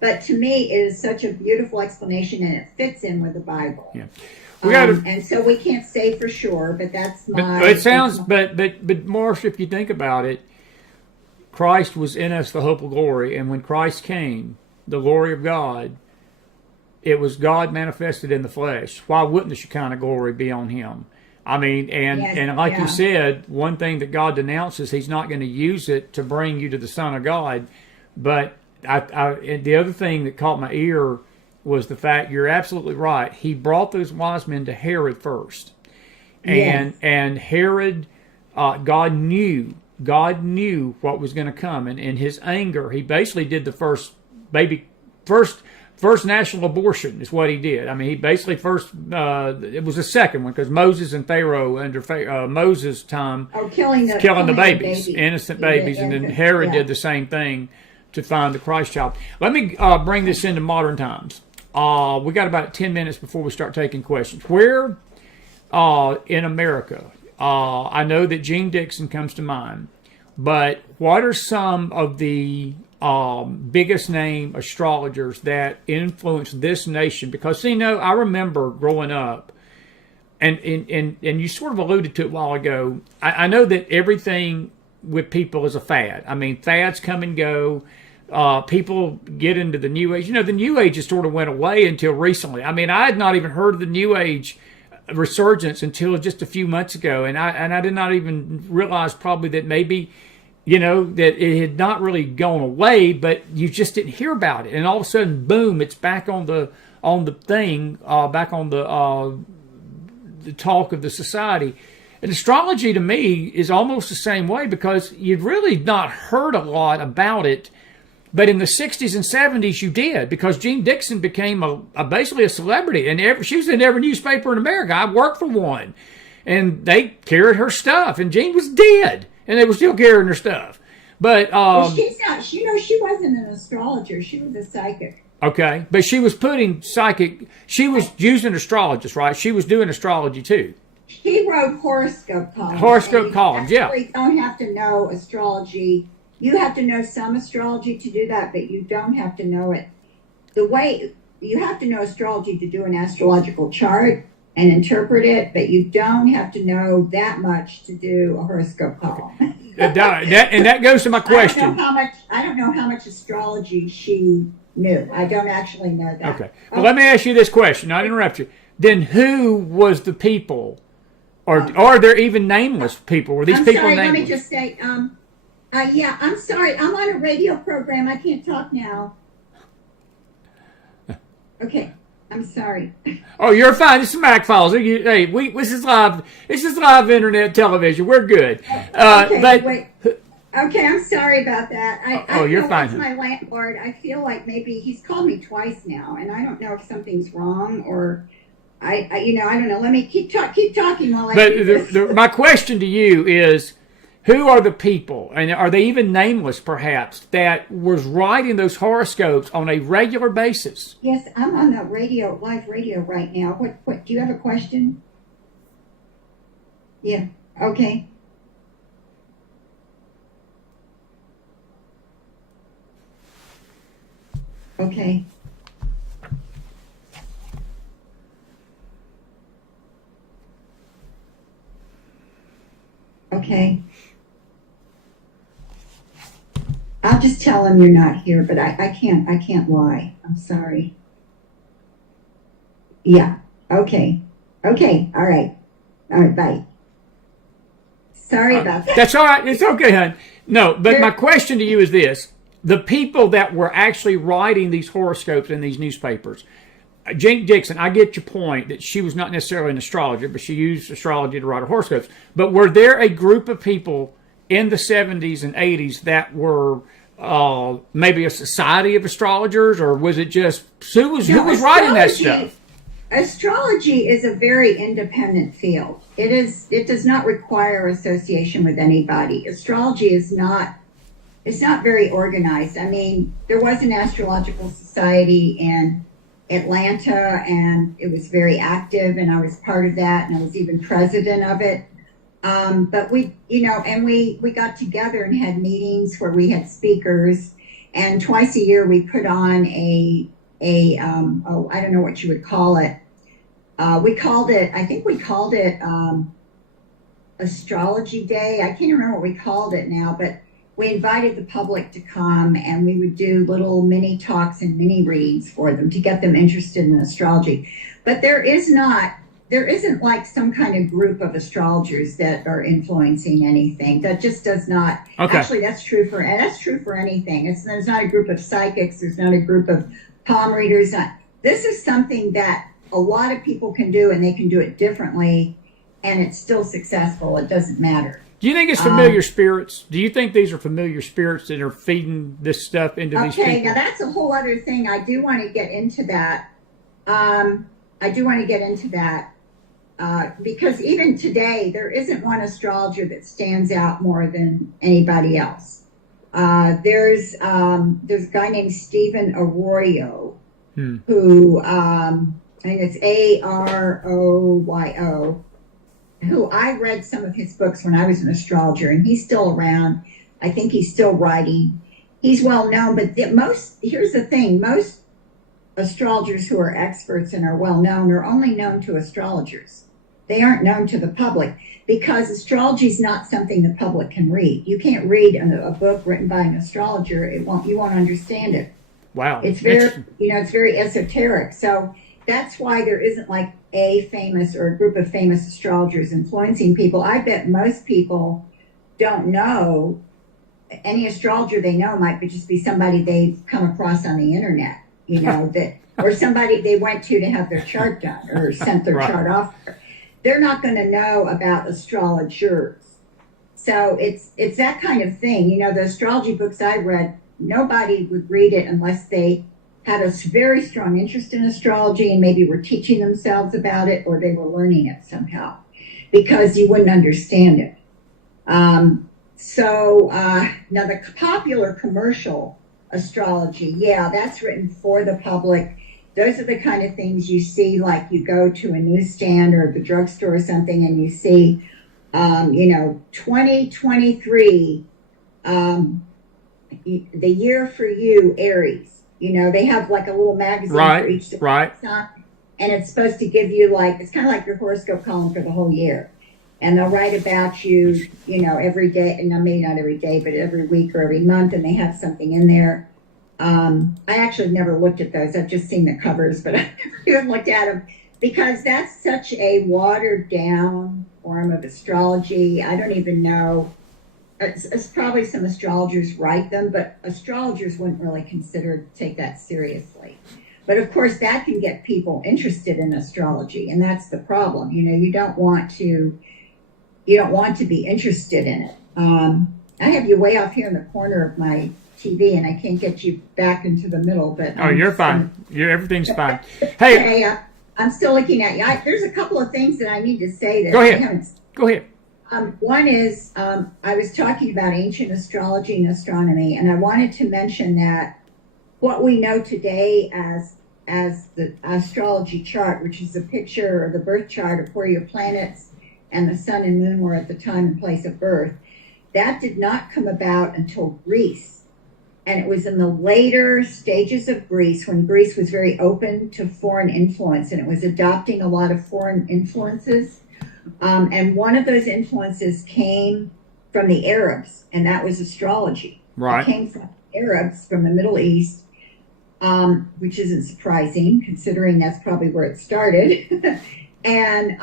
But to me, it is such a beautiful explanation, and it fits in with the Bible. Yeah. And so we can't say for sure, but that's my... But it sounds... But Marsha, if you think about it, Christ was in us the hope of glory. And when Christ came, the glory of God, it was God manifested in the flesh. Why wouldn't the Shekinah glory be on him? I mean, and like you said, one thing that God denounces, he's not going to use it to bring you to the Son of God. But the other thing that caught my ear was the fact, you're absolutely right, he brought those wise men to Herod first. And Herod, God knew what was going to come. And in his anger, he basically did the first first national abortion is what he did. I mean, he basically first, it was the second one because Moses and Pharaoh under Moses' time, killing the babies, innocent babies, and then Herod yeah. did the same thing to find the Christ child. Let me bring this into modern times. We got about 10 minutes before we start taking questions. Where in America, I know that Gene Dixon comes to mind, but what are some of the biggest name astrologers that influenced this nation? Because, you know, I remember growing up, and you sort of alluded to it a while ago, I know that everything with people is a fad. I mean, fads come and go. People get into the New Age. You know, the New Age just sort of went away until recently. I mean, I had not even heard of the New Age resurgence until just a few months ago, and I did not even realize probably that maybe, you know, that it had not really gone away, but you just didn't hear about it, and all of a sudden, boom, it's back on the thing, back on the talk of the society. And astrology to me is almost the same way because you'd really not heard a lot about it. But in the 60s and 70s, you did, because Gene Dixon became basically a celebrity. And she was in every newspaper in America. I worked for one. And they carried her stuff. And Gene was dead. And they were still carrying her stuff. But well, she's not, she wasn't an astrologer. She was a psychic. Okay. But she was putting psychic, she was using astrologists, right? She was doing astrology too. She wrote horoscope columns. Horoscope columns, yeah. You don't have to know astrology. You have to know some astrology to do that, but you don't have to know it. The way you have to know astrology to do an astrological chart and interpret it, but you don't have to know that much to do a horoscope column. And that goes to my question. I don't know how much astrology she knew. I don't actually know that. Okay. Well, let me ask you this question. I'll interrupt you. Then who was the people, or are there even nameless people? Were these people sorry, nameless? Let me just say, yeah, I'm sorry. I'm on a radio program. I can't talk now. Okay, I'm sorry. Oh, you're fine. This is Mac Files. Hey, this is live. This is live internet television. We're good. Okay, wait. Okay, I'm sorry about that. You're fine. It's my landlord. I feel like maybe he's called me twice now, and I don't know if something's wrong or I don't know. Let me keep talking while I. But my question to you is, who are the people, and are they even nameless perhaps, that was writing those horoscopes on a regular basis? Yes, I'm on the live radio right now. What, do you have a question? Yeah, okay. Okay. Okay. I'll just tell him you're not here, but I can't lie. I'm sorry. Yeah. Okay. Okay. All right. Bye. Sorry about that. That's all right. It's okay, hon. No, but my question to you is this. The people that were actually writing these horoscopes in these newspapers, Jane Dixon, I get your point that she was not necessarily an astrologer, but she used astrology to write her horoscopes. But were there a group of people in the 70s and 80s that were maybe a society of astrologers, or was it just who was writing that stuff? Astrology is a very independent field. It does not require association with anybody. Astrology is not very organized. I mean, there was an astrological society in Atlanta, and it was very active, and I was part of that, and I was even president of it. But we got together and had meetings where we had speakers, and twice a year we put on I don't know what you would call it. We called it Astrology Day. I can't remember what we called it now, but we invited the public to come, and we would do little mini talks and mini reads for them to get them interested in astrology. But there isn't like some kind of group of astrologers that are influencing anything. That just does not. Okay. Actually, that's true for anything. There's not a group of psychics. There's not a group of palm readers. This is something that a lot of people can do, and they can do it differently, and it's still successful. It doesn't matter. Do you think it's familiar spirits? Do you think these are familiar spirits that are feeding this stuff into these people? Okay, now that's a whole other thing. I do want to get into that. Because even today, there isn't one astrologer that stands out more than anybody else. There's a guy named Stephen Arroyo, who I think it's Aroyo, who I read some of his books when I was an astrologer, and he's still around. I think he's still writing. He's well known, but here's the thing, most astrologers who are experts and are well known are only known to astrologers. They aren't known to the public because astrology is not something the public can read. You can't read a book written by an astrologer. You won't understand it. Wow. It's very esoteric. So that's why there isn't like a famous or a group of famous astrologers influencing people. I bet most people don't know any astrologer they know might just be somebody they've come across on the internet, that or somebody they went to have their chart done or sent their chart off. They're not going to know about astrologers. So it's that kind of thing. The astrology books I read, nobody would read it unless they had a very strong interest in astrology and maybe were teaching themselves about it or they were learning it somehow, because you wouldn't understand it. Now the popular commercial astrology, that's written for the public. Those are the kind of things you see, like you go to a newsstand or the drugstore or something and you see, 2023, the year for you, Aries. They have like a little magazine for each sign, and it's supposed to give you it's kind of like your horoscope column for the whole year. And they'll write about you, every day, and maybe not every day, but every week or every month, and they have something in there. I actually never looked at those. I've just seen the covers, but I never even looked at them because that's such a watered down form of astrology. I don't even know. It's probably some astrologers write them, but astrologers wouldn't really take that seriously. But of course, that can get people interested in astrology, and that's the problem. You don't want to be interested in it. I have you way off here in the corner of my TV, and I can't get you back into the middle. But you're fine. Everything's fine. Hey, I'm still looking at you. There's a couple of things that I need to say that Go ahead. One is I was talking about ancient astrology and astronomy, and I wanted to mention that what we know today as the astrology chart, which is a picture of the birth chart of where your planets and the sun and moon were at the time and place of birth, that did not come about until Greece. And it was in the later stages of Greece, when Greece was very open to foreign influence, and it was adopting a lot of foreign influences. And one of those influences came from the Arabs, and that was astrology. Right. It came from Arabs from the Middle East, which isn't surprising, considering that's probably where it started. And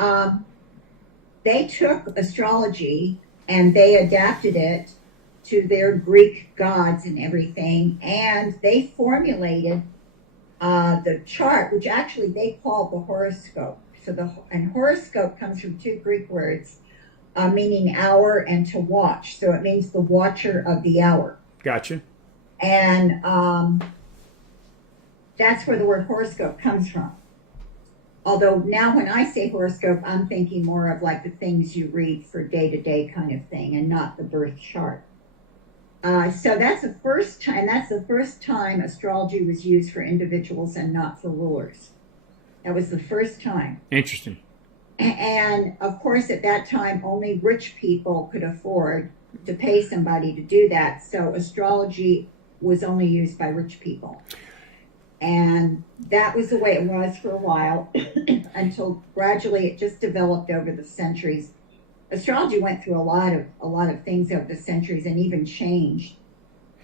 they took astrology and they adapted it to their Greek gods and everything, and they formulated the chart, which actually they called the horoscope. And horoscope comes from two Greek words, meaning hour and to watch. So it means the watcher of the hour. Gotcha. And that's where the word horoscope comes from. Although now when I say horoscope, I'm thinking more of like the things you read for day-to-day kind of thing, and not the birth chart. So that's the first time astrology was used for individuals and not for rulers. That was the first time. Interesting. And of course, at that time, only rich people could afford to pay somebody to do that. So astrology was only used by rich people. And that was the way it was for a while until gradually it just developed over the centuries. Astrology went through a lot of things over the centuries and even changed.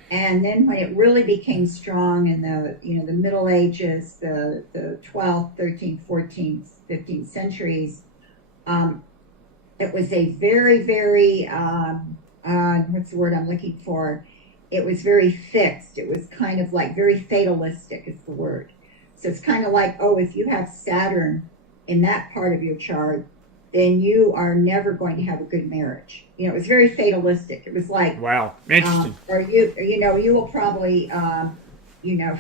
And then when it really became strong in the Middle Ages, the 12th, 13th, 14th, 15th centuries, it was a very, very, what's the word I'm looking for? It was very fixed. It was kind of like very fatalistic is the word. So it's kind of like, if you have Saturn in that part of your chart, then you are never going to have a good marriage. You know, it was very fatalistic. It was like, wow, interesting. or you will probably,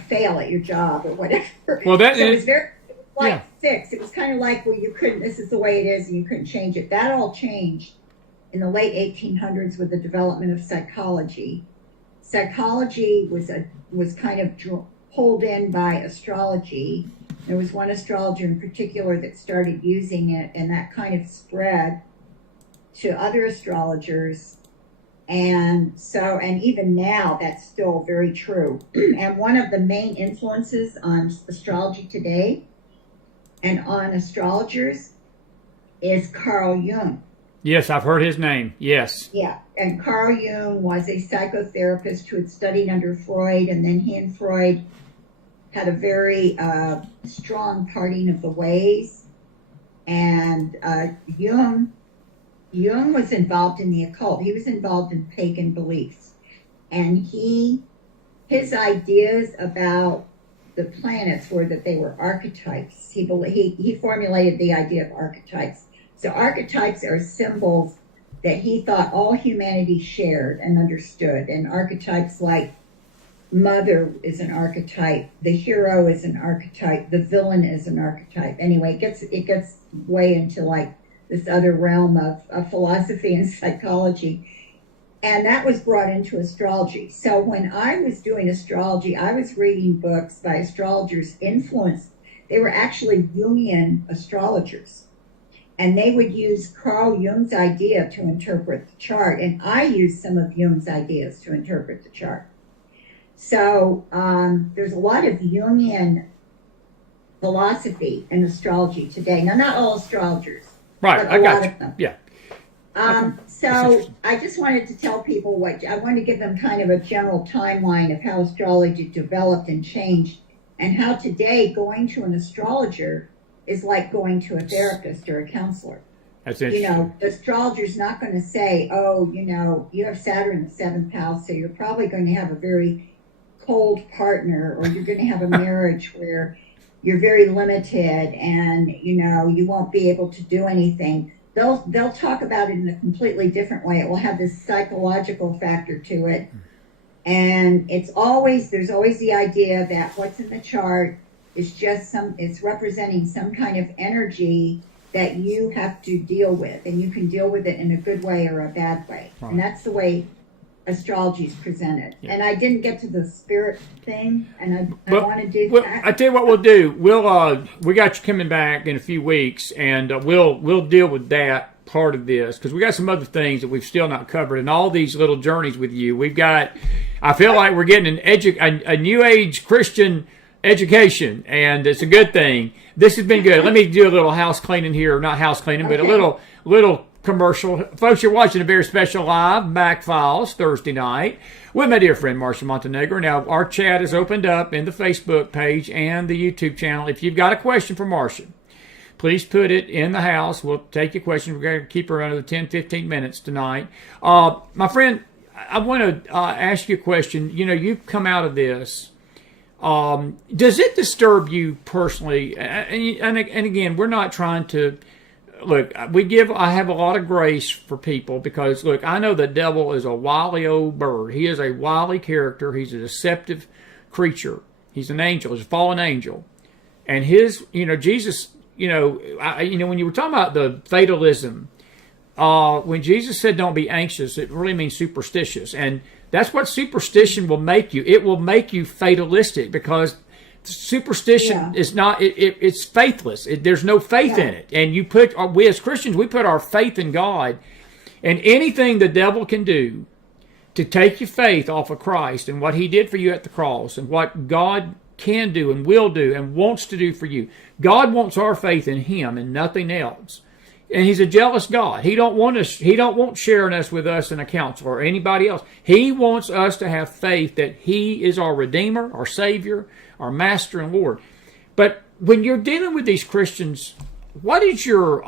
fail at your job or whatever. Well, so it was very fixed. It was kind of like, well, you couldn't. This is the way it is, and you couldn't change it. That all changed in the late 1800s with the development of psychology. Psychology was kind of pulled in by astrology. There was one astrologer in particular that started using it, and that kind of spread to other astrologers. And even now, that's still very true. And one of the main influences on astrology today and on astrologers is Carl Jung. Yes, I've heard his name. Yes. Yeah, and Carl Jung was a psychotherapist who had studied under Freud, and then he and Freud had a very strong parting of the ways. And Jung was involved in the occult. He was involved in pagan beliefs, and his ideas about the planets were that they were archetypes. He formulated the idea of archetypes. So archetypes are symbols that he thought all humanity shared and understood. And archetypes like mother is an archetype, the hero is an archetype, the villain is an archetype. Anyway, it gets way into like this other realm of philosophy and psychology. And that was brought into astrology. So when I was doing astrology, I was reading books by astrologers influenced. They were actually Jungian astrologers. And they would use Carl Jung's idea to interpret the chart. And I used some of Jung's ideas to interpret the chart. So there's a lot of Jungian philosophy in astrology today. Now, not all astrologers. Right, but I got lot you. of them. Yeah. So I just wanted to tell people I wanted to give them kind of a general timeline of how astrology developed and changed, and how today going to an astrologer is like going to a therapist or a counselor. That's interesting. The astrologer's not going to say, oh, you have Saturn in the 7th house, so you're probably going to have a very cold partner, or you're going to have a marriage where you're very limited and, you won't be able to do anything. They'll talk about it in a completely different way. It will have this psychological factor to it. And there's always the idea that what's in the chart is just it's representing some kind of energy that you have to deal with, and you can deal with it in a good way or a bad way. Right. And that's the way astrology is presented. Yeah. And I didn't get to the spirit thing, and I want to do that. I tell you what we'll do. We got you coming back in a few weeks, and we'll deal with that part of this, because we got some other things that we've still not covered in all these little journeys with you. I feel like we're getting a new age Christian education, and it's a good thing. This has been good. Let me do a little house cleaning here, not house cleaning, but a little commercial. Folks, you're watching a very special live Back Files Thursday night with my dear friend Marcia Montenegro. Now, our chat is opened up in the Facebook page and the YouTube channel. If you've got a question for Marcia, please put it in the house. We'll take your question. We're going to keep her under 10-15 minutes tonight. My friend, I want to ask you a question. You've come out of this. Does it disturb you personally? And again, we're not trying to look. I have a lot of grace for people, because look, I know the devil is a wily old bird. He is a wily character. He's a deceptive creature. He's an angel. He's a fallen angel, and Jesus. When you were talking about the fatalism, when Jesus said "Don't be anxious," it really means superstitious, and that's what superstition will make you. It will make you fatalistic, because superstition is not. It's faithless. There's no faith in it. And we as Christians, we put our faith in God, and anything the devil can do to take your faith off of Christ and what He did for you at the cross, and what God can do and will do and wants to do for you. God wants our faith in Him and nothing else. And He's a jealous God. He don't want sharing us with us and a counselor or anybody else. He wants us to have faith that He is our Redeemer, our Savior, our Master and Lord. But when you're dealing with these Christians, what is your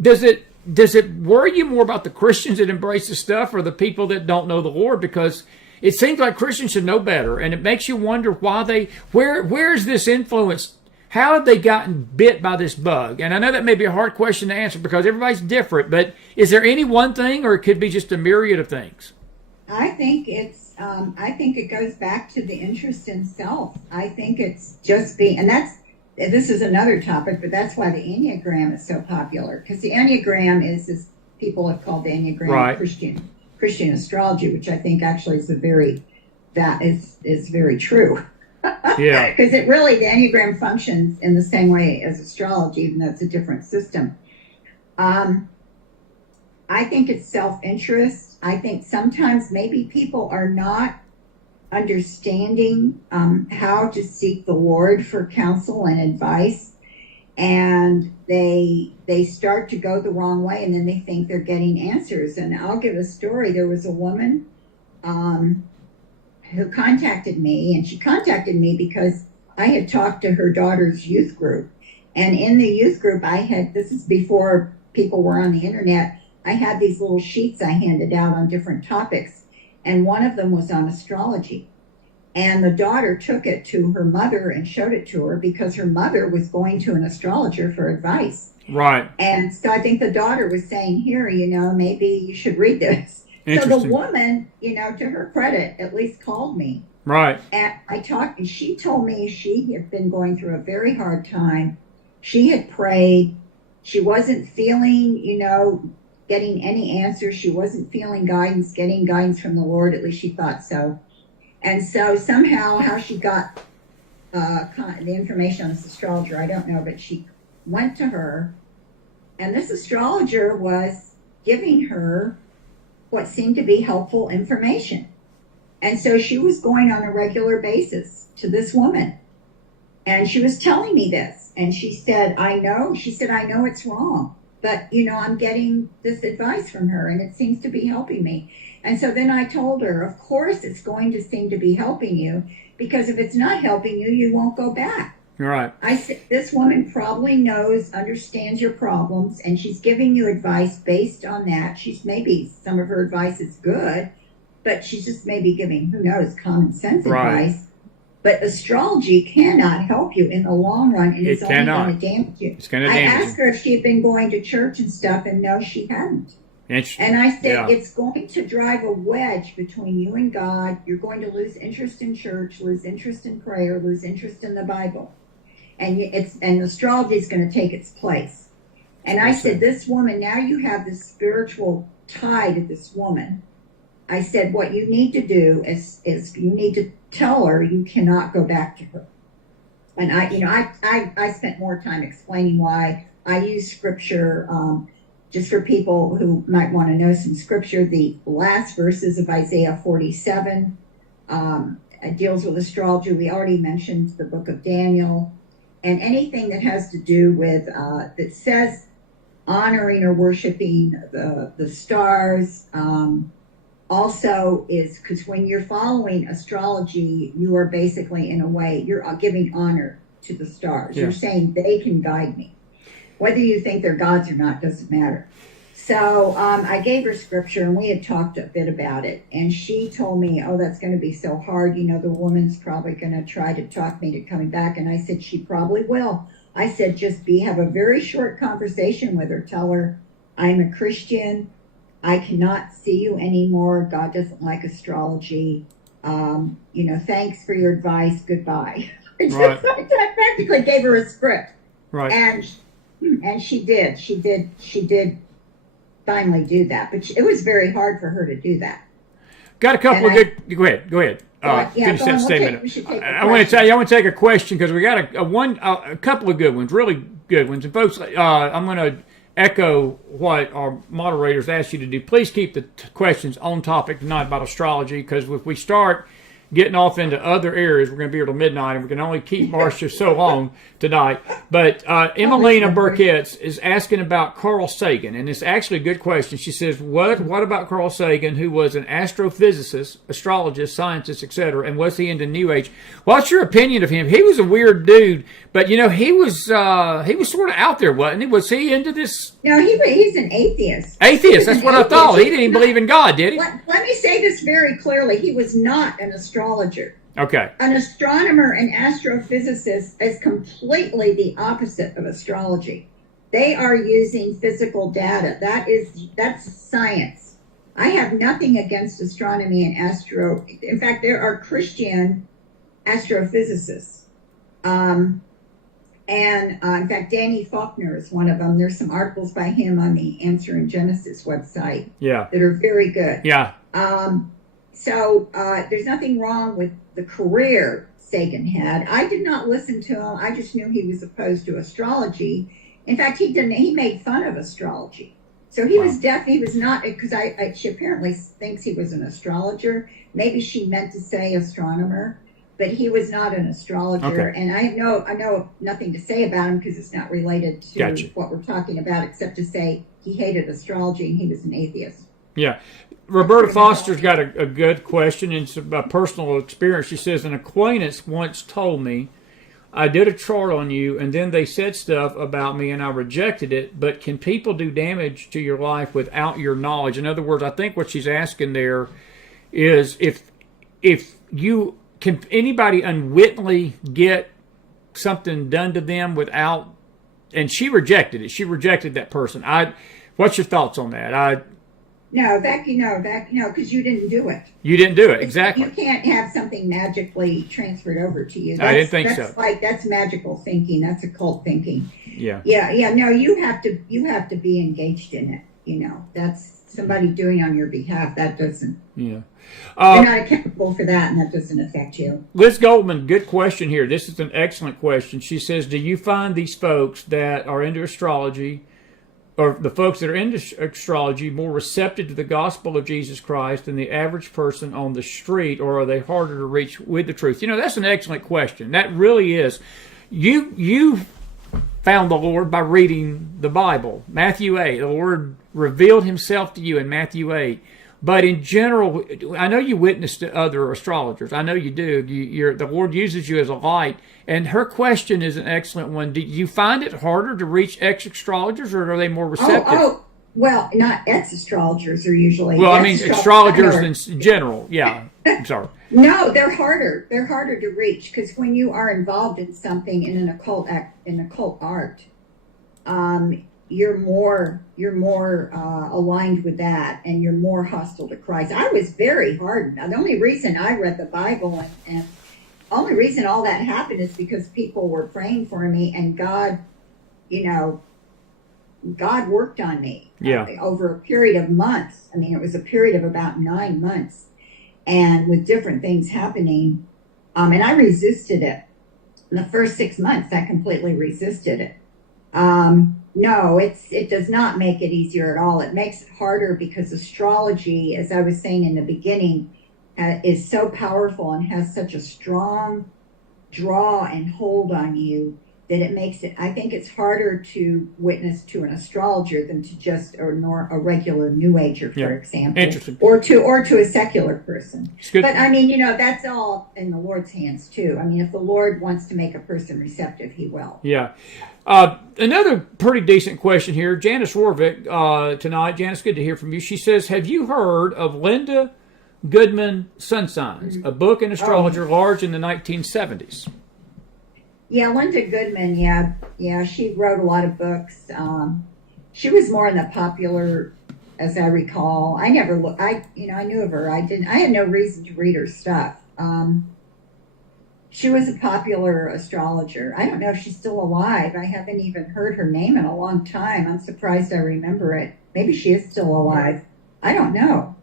does it worry you more about the Christians that embrace the stuff, or the people that don't know the Lord? Because it seems like Christians should know better, and it makes you wonder why where is this influence? how have they gotten bit by this bug? And I know that may be a hard question to answer because everybody's different, but is there any one thing, or it could be just a myriad of things? I think I think it goes back to the interest in self. I think it's just and this is another topic, but that's why the Enneagram is so popular, because the Enneagram is this, people have called the Enneagram right. Christian astrology, which I think actually is very true. Yeah. Because the Enneagram functions in the same way as astrology, even though it's a different system. I think it's self-interest. I think sometimes maybe people are not understanding how to seek the Lord for counsel and advice, and they start to go the wrong way, and then they think they're getting answers. And I'll give a story. There was a woman who contacted me, and she contacted me because I had talked to her daughter's youth group. And in the youth group, this is before people were on the internet, I had these little sheets I handed out on different topics, and one of them was on astrology. And the daughter took it to her mother and showed it to her because her mother was going to an astrologer for advice. Right. And so I think the daughter was saying, here, maybe you should read this. So the woman, to her credit, at least called me. Right. And I talked, and she told me she had been going through a very hard time. She had prayed. She wasn't feeling, getting any answers. She wasn't feeling getting guidance from the Lord. At least she thought so. And so somehow how she got the information on this astrologer, I don't know, but she went to her, and this astrologer was giving her what seemed to be helpful information. And so she was going on a regular basis to this woman, and she was telling me this, and she said, I know it's wrong, but I'm getting this advice from her, and it seems to be helping me. And so then I told her, of course it's going to seem to be helping you, because if it's not helping you, you won't go back. Right. I said, this woman probably understands your problems, and she's giving you advice based on that. Maybe some of her advice is good, but she's just maybe giving, who knows, common sense advice. But astrology cannot help you in the long run, and it's only going to damage you. It's going to damage you. I asked her if she had been going to church and stuff, and no, she hadn't. And I said, It's going to drive a wedge between you and God. You're going to lose interest in church, lose interest in prayer, lose interest in the Bible. And astrology is going to take its place. And I said, this woman, now you have this spiritual tie to this woman. I said, what you need to do is you need to tell her you cannot go back to her. And I spent more time explaining why I use scripture. Just for people who might want to know some scripture, the last verses of Isaiah 47 deals with astrology. We already mentioned the book of Daniel, and anything that has to do with that says honoring or worshiping the stars. Also is because when you're following astrology, you are basically, in a way, you're giving honor to the stars. Yeah. You're saying they can guide me. Whether you think they're gods or not doesn't matter. So I gave her scripture, and we had talked a bit about it. And she told me, oh, that's going to be so hard. The woman's probably going to try to talk me to coming back. And I said, she probably will. I said, just have a very short conversation with her. Tell her, I'm a Christian. I cannot see you anymore. God doesn't like astrology. Thanks for your advice. Goodbye. Right. I practically gave her a script. Right. And she did finally do that, but it was very hard for her to do that. Got a couple of good. Go ahead. Finish that statement. I want to take a question because we got a couple of good ones, really good ones. And folks, I'm going to echo what our moderators asked you to do. Please keep the questions on topic tonight about astrology, because if we start getting off into other areas, we're going to be here till midnight, and we can only keep Marcia so long tonight. But Emelina Burkett is asking about Carl Sagan, and it's actually a good question. She says, what about Carl Sagan, who was an astrophysicist, astrologist, scientist, etc., and was he into New Age? What's your opinion of him? He was a weird dude, but he was sort of out there, wasn't he? Was he into this? No, he's an atheist. Atheist, that's what I thought. He didn't even believe in God, did he? Let me say this very clearly. He was not an astrologer. Okay. An astronomer and astrophysicist is completely the opposite of astrology. They are using physical data. That's science. I have nothing against astronomy and astro. In fact, there are Christian astrophysicists. In fact, Danny Faulkner is one of them. There's some articles by him on the Answer in Genesis website that are very good. Yeah. So there's nothing wrong with the career Sagan had. I did not listen to him. I just knew he was opposed to astrology. In fact, he made fun of astrology. So he was deaf. He was not, because she apparently thinks he was an astrologer. Maybe she meant to say astronomer, but he was not an astrologer. Okay. And I know nothing to say about him because it's not related to what we're talking about, except to say he hated astrology and he was an atheist. Yeah. Roberta Foster's got a good question, and it's a personal experience. She says, an acquaintance once told me, I did a chart on you, and then they said stuff about me, and I rejected it, but can people do damage to your life without your knowledge? In other words, I think what she's asking there is if you can anybody unwittingly get something done to them without, and she rejected it. She rejected that person. What's your thoughts on that? No, because you didn't do it. You didn't do it, exactly. You can't have something magically transferred over to you. I didn't think so. That's magical thinking. That's occult thinking. Yeah. Yeah. No, you have to be engaged in it. That's somebody doing on your behalf. That doesn't. Yeah. You're not accountable for that, and that doesn't affect you. Liz Goldman, good question here. This is an excellent question. She says, do you find these folks that are into astrology, or the folks that are into astrology, more receptive to the gospel of Jesus Christ than the average person on the street, or are they harder to reach with the truth? That's an excellent question. That really is. You found the Lord by reading the Bible. Matthew 8, the Lord revealed himself to you in Matthew 8. But in general, I know you witness to other astrologers. I know you do. The Lord uses you as a light. And her question is an excellent one. Do you find it harder to reach ex-astrologers, or are they more receptive? Well, not ex-astrologers are usually. Well, I mean astrologers in general. Yeah, I'm sorry. No, they're harder. They're harder to reach because when you are involved in something in an occult art, you're more aligned with that, and you're more hostile to Christ. I was very hardened. The only reason I read the Bible and only reason all that happened is because people were praying for me, and God worked on me over a period of months. I mean, it was a period of about 9 months, and with different things happening, and I resisted it. In the first 6 months, I completely resisted it. No, it does not make it easier at all. It makes it harder because astrology, as I was saying in the beginning, is so powerful and has such a strong draw and hold on you that it makes it, I think it's harder to witness to an astrologer than to just a regular New Ager, for example. Interesting. Or to a secular person. But I mean, that's all in the Lord's hands too. I mean, if the Lord wants to make a person receptive, he will. Yeah. Another pretty decent question here. Janice Warwick tonight. Janice, good to hear from you. She says, have you heard of Linda Goodman Sun Signs, a book and astrologer large in the 1970s? Yeah, Linda Goodman, yeah, she wrote a lot of books. She was more in the popular, as I recall. I never looked, I knew of her. I had no reason to read her stuff. She was a popular astrologer. I don't know if she's still alive. I haven't even heard her name in a long time. I'm surprised I remember it. Maybe she is still alive. I don't know.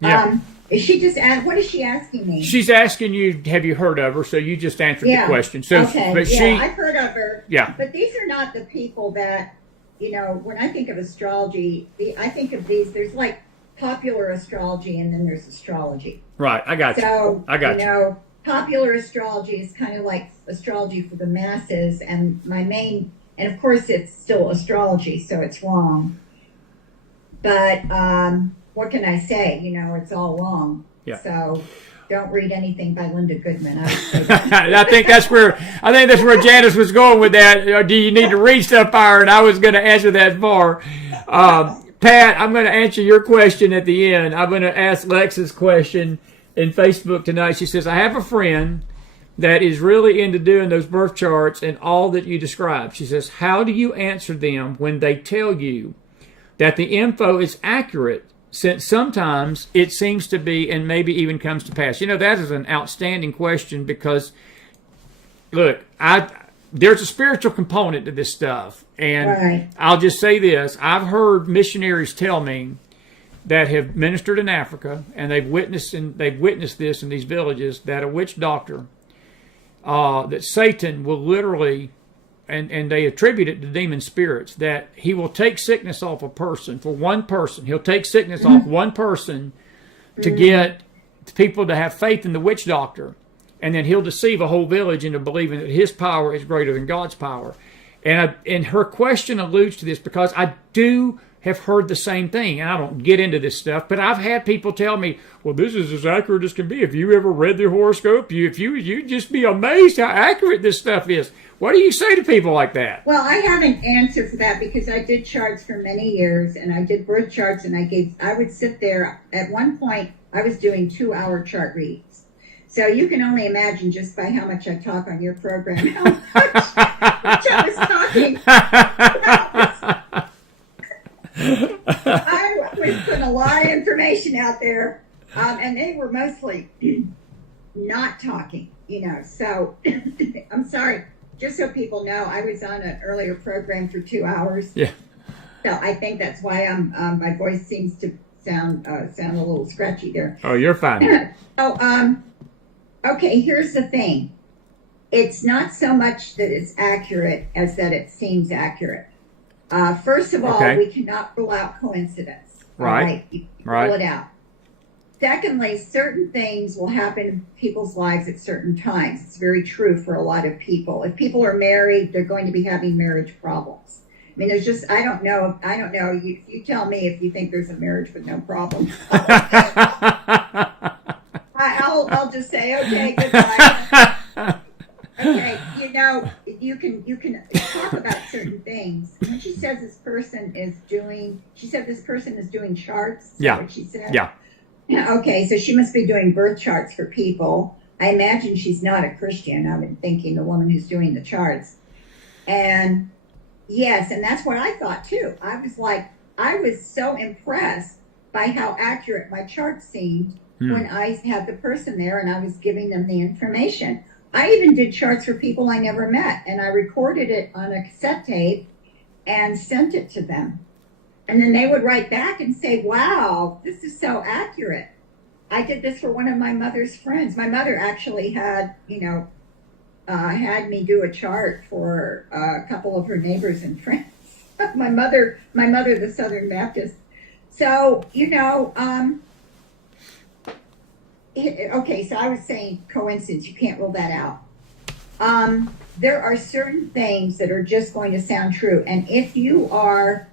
Yeah. Is she just what is she asking me? She's asking you, have you heard of her? So you just answered the question. So, okay. But I've heard of her. Yeah. But these are not the people that, when I think of astrology, I think of these, there's like popular astrology and then there's astrology. Right. I got you. So, I got you. Popular astrology is kind of like astrology for the masses, and and of course it's still astrology, so it's wrong. But what can I say? It's all wrong. Yeah. So don't read anything by Linda Goodman. I think that's where Janice was going with that. Do you need to read stuff by her? And I was going to answer that for Pat. I'm going to answer your question at the end. I'm going to ask Lex's question. in Facebook tonight. She says, I have a friend that is really into doing those birth charts and all that you described. She says, how do you answer them when they tell you that the info is accurate, since sometimes it seems to be and maybe even comes to pass? You know, that is an outstanding question because, look, there's a spiritual component to this stuff. And Right. I'll just say this. I've heard missionaries tell me that have ministered in Africa, and they've witnessed this in these villages, that a witch doctor, that Satan will literally, and they attribute it to demon spirits, that he will take sickness off a person, for one person. He'll take sickness off one person to get people to have faith in the witch doctor. And then he'll deceive a whole village into believing that his power is greater than God's power. And her question alludes to this because I do have heard the same thing, and I don't get into this stuff, but I've had people tell me, well, this is as accurate as can be. If you ever read the horoscope, you'd just be amazed how accurate this stuff is. What do you say to people like that? Well, I have an answer for that because I did charts for many years, and I did birth charts, and I would sit there. At one point, I was doing 2-hour chart reads. So you can only imagine just by how much I talk on your program, how much I was talking. I was putting a lot of information out there, and they were mostly not talking, So I'm sorry. Just so people know, I was on an earlier program for 2 hours. Yeah. So I think that's why my voice seems to sound a little scratchy there. Oh, you're fine. Okay, here's the thing. It's not so much that it's accurate as that it seems accurate. First of all, we cannot rule out coincidence. Right. You rule it out. Secondly, certain things will happen in people's lives at certain times. It's very true for a lot of people. If people are married, they're going to be having marriage problems. I mean, there's just, I don't know. You tell me if you think there's a marriage with no problem. I'll just say, okay, goodbye. Okay, you can talk about certain things. When she says this person is doing charts. Yeah. What she said. Yeah. Okay, so she must be doing birth charts for people. I imagine she's not a Christian. I've been thinking the woman who's doing the charts. And yes, and that's what I thought too. I was so impressed by how accurate my charts seemed when I had the person there and I was giving them the information. I even did charts for people I never met, and I recorded it on a cassette tape and sent it to them. And then they would write back and say, wow, this is so accurate. I did this for one of my mother's friends. My mother actually had me do a chart for a couple of her neighbors and friends. my mother, the Southern Baptist. So, okay, so I was saying coincidence. You can't rule that out. There are certain things that are just going to sound true. And if you are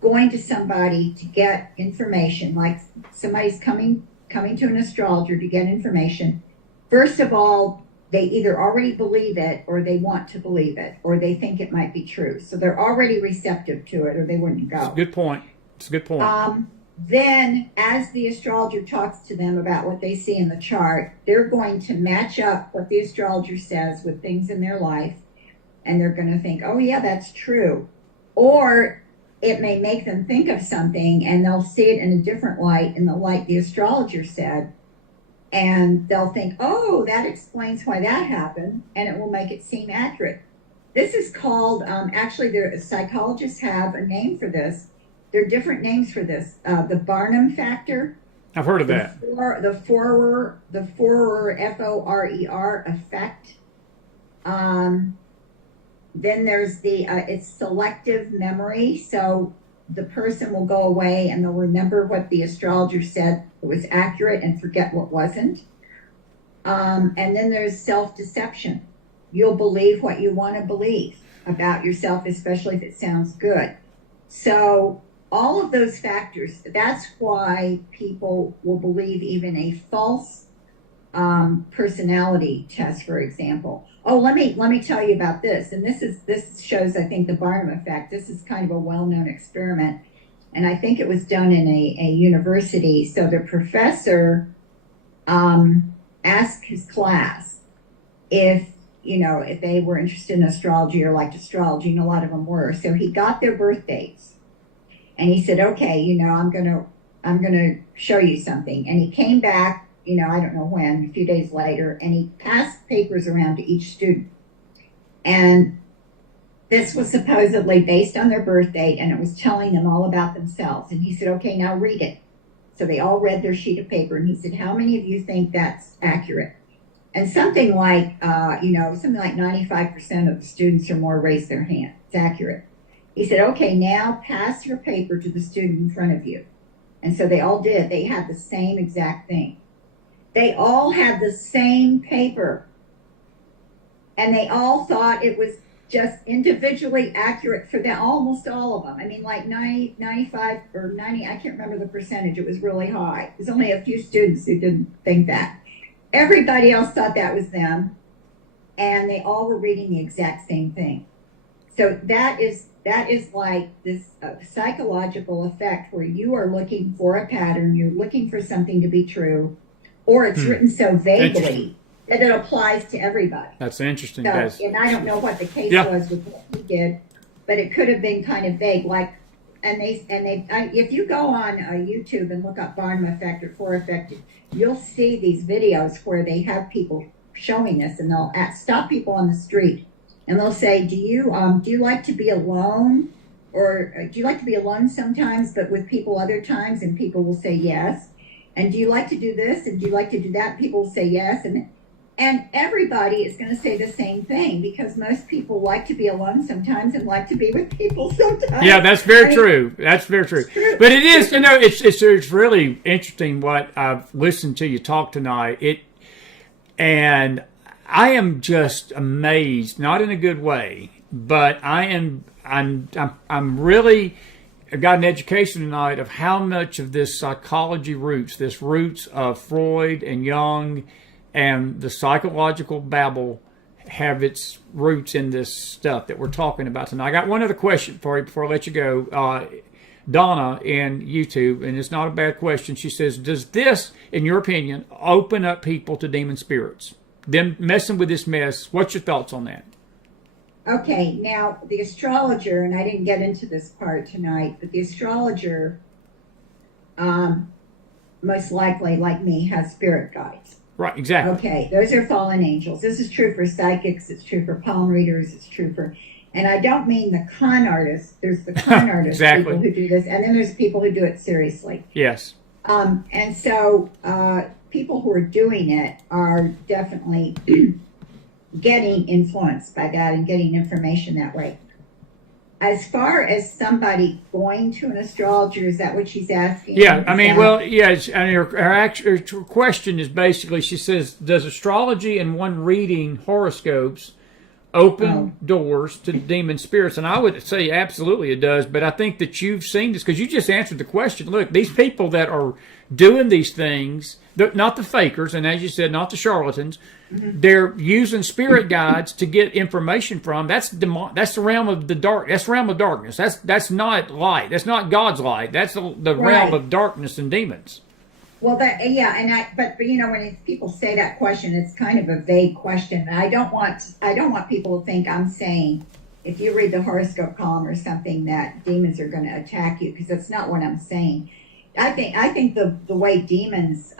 going to somebody to get information, like somebody's coming to an astrologer to get information, first of all, they either already believe it or they want to believe it or they think it might be true. So they're already receptive to it or they wouldn't go. It's a good point. Then as the astrologer talks to them about what they see in the chart, they're going to match up what the astrologer says with things in their life. And they're going to think, oh yeah, that's true. Or it may make them think of something and they'll see it in a different light, in the light the astrologer said. And they'll think, oh, that explains why that happened. And it will make it seem accurate. This is called, actually, psychologists have a name for this. There are different names for this. The Barnum factor. I've heard of that. The Forer, F-O-R-E-R effect. Then there's it's selective memory. So the person will go away and they'll remember what the astrologer said was accurate and forget what wasn't. And then there's self-deception. You'll believe what you want to believe about yourself, especially if it sounds good. So all of those factors, that's why people will believe even a false personality test, for example. Oh, let me tell you about this. And this shows, I think, the Barnum effect. This is kind of a well-known experiment. And I think it was done in a university. So the professor asked his class if, if they were interested in astrology or liked astrology, and a lot of them were. So he got their birth dates, and he said, okay, I'm gonna show you something. And he came back, I don't know when, a few days later, and he passed papers around to each student. And this was supposedly based on their birth date, and it was telling them all about themselves. And he said, okay, now read it. So they all read their sheet of paper, and he said, how many of you think that's accurate? And something like 95% of the students or more raised their hand. It's accurate. He said, okay, now pass your paper to the student in front of you. And so they all did. They had the same exact thing. They all had the same paper. And they all thought it was just individually accurate for them, almost all of them. I mean, like 90, 95 or 90, I can't remember the percentage. It was really high. There's only a few students who didn't think that. Everybody else thought that was them, and they all were reading the exact same thing. So that is like this psychological effect where you are looking for a pattern, you're looking for something to be true, or it's written so vaguely that it applies to everybody. That's interesting. So, and I don't know what the case was with what he did, but it could have been kind of vague. Like, if you go on YouTube and look up Barnum effect or Four effect, you'll see these videos where they have people showing this, and they'll stop people on the street, and they'll say, "Do you like to be alone, or do you like to be alone sometimes, but with people other times?" And people will say yes. And do you like to do this? And do you like to do that? People will say yes. And everybody is going to say the same thing, because most people like to be alone sometimes and like to be with people sometimes. Yeah, that's very true. That's very true. But it is, it's really interesting what I've listened to you talk tonight. And I am just amazed, not in a good way, but I'm really got an education tonight of how much of this psychology roots of Freud and Jung and the psychological babble have its roots in this stuff that we're talking about tonight. I got one other question for you before I let you go. Donna in YouTube, and it's not a bad question. She says, does this, in your opinion, open up people to demon spirits? Them messing with this mess, what's your thoughts on that? Okay, now the astrologer, and I didn't get into this part tonight, but the astrologer, most likely, like me, has spirit guides. Right, exactly. Okay, those are fallen angels. This is true for psychics, it's true for palm readers, it's true for, and I don't mean the con artists. There's the con artists, exactly. People who do this, and then there's people who do it seriously. Yes. And so people who are doing it are definitely getting influenced by that and getting information that way. As far as somebody going to an astrologer, is that what she's asking? Yeah, I mean, well, yes. I mean, her question is basically, she says, does astrology and one reading horoscopes open doors to demon spirits? And I would say absolutely it does, but I think that you've seen this because you just answered the question. Look, these people that are doing these things, not the fakers, and as you said, not the charlatans, they're using spirit guides to get information from. That's the realm of the dark. That's the realm of darkness. That's not light. That's not God's light. That's the realm of darkness and demons. Well, but when people say that question, it's kind of a vague question. And I don't want people to think I'm saying if you read the horoscope column or something that demons are going to attack you, because that's not what I'm saying. I think the way demons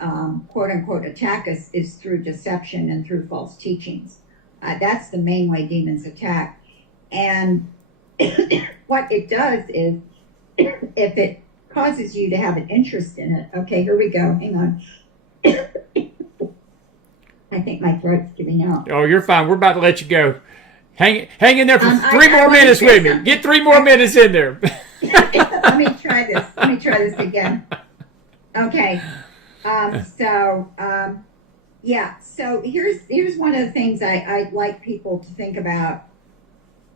quote unquote attack us is through deception and through false teachings. That's the main way demons attack. And what it does is, if it causes you to have an interest in it. Okay, here we go. Hang on. I think my throat's giving out. Oh, you're fine. We're about to let you go. Hang in there for 3 more minutes with me. Get 3 more minutes in there. Let me try this again. Okay. So here's one of the things I'd like people to think about.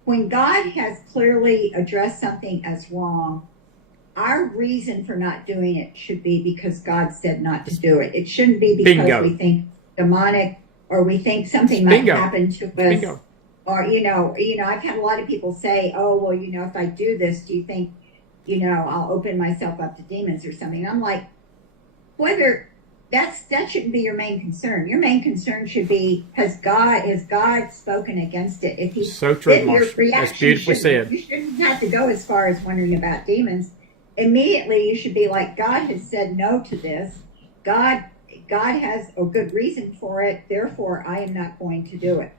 When God has clearly addressed something as wrong, our reason for not doing it should be because God said not to do it. It shouldn't be because we think demonic or we think something might happen to us. Or, I've had a lot of people say, oh, well, if I do this, do you think, I'll open myself up to demons or something? And I'm like, whether that shouldn't be your main concern. Your main concern should be, has God spoken against it? If he So true, then your Marsha. reaction That's beautifully said. You shouldn't have to go as far as wondering about demons. Immediately, you should be like, God has said no to this. God has a good reason for it. Therefore, I am not going to do it.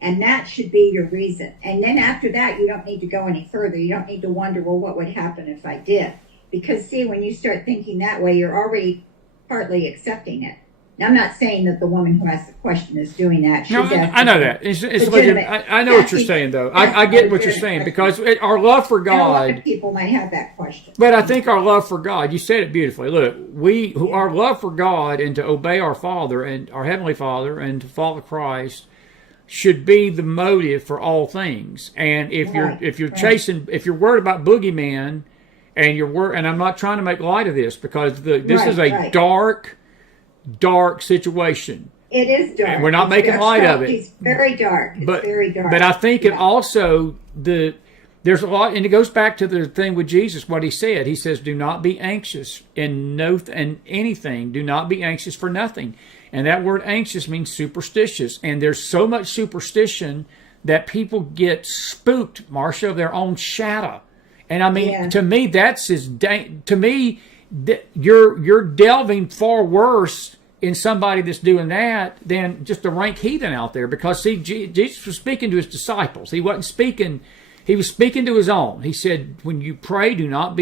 And that should be your reason. And then after that, you don't need to go any further. You don't need to wonder, well, what would happen if I did? Because see, when you start thinking that way, you're already partly accepting it. Now, I'm not saying that the woman who asked the question is doing that. No, I know that. It's legitimate. I know what you're saying, though. I get what you're saying, because our love for God. And a lot of people might have that question. But I think our love for God, you said it beautifully. Look, our love for God and to obey our Father and our Heavenly Father and to follow Christ should be the motive for all things. And if you're chasing, if you're worried about boogeyman, and I'm not trying to make light of this, because this is a dark situation. It is dark. And we're not making light of it. It's very dark. It's very dark. But I think it also, there's a lot, and it goes back to the thing with Jesus, what he said. He says, do not be anxious in anything. Do not be anxious for nothing. And that word anxious means superstitious. And there's so much superstition that people get spooked, Marcia, of their own shadow. And I mean, to me, you're delving far worse in somebody that's doing that than just a rank heathen out there. Because see, Jesus was speaking to his disciples. He was speaking to his own. He said, when you pray, don't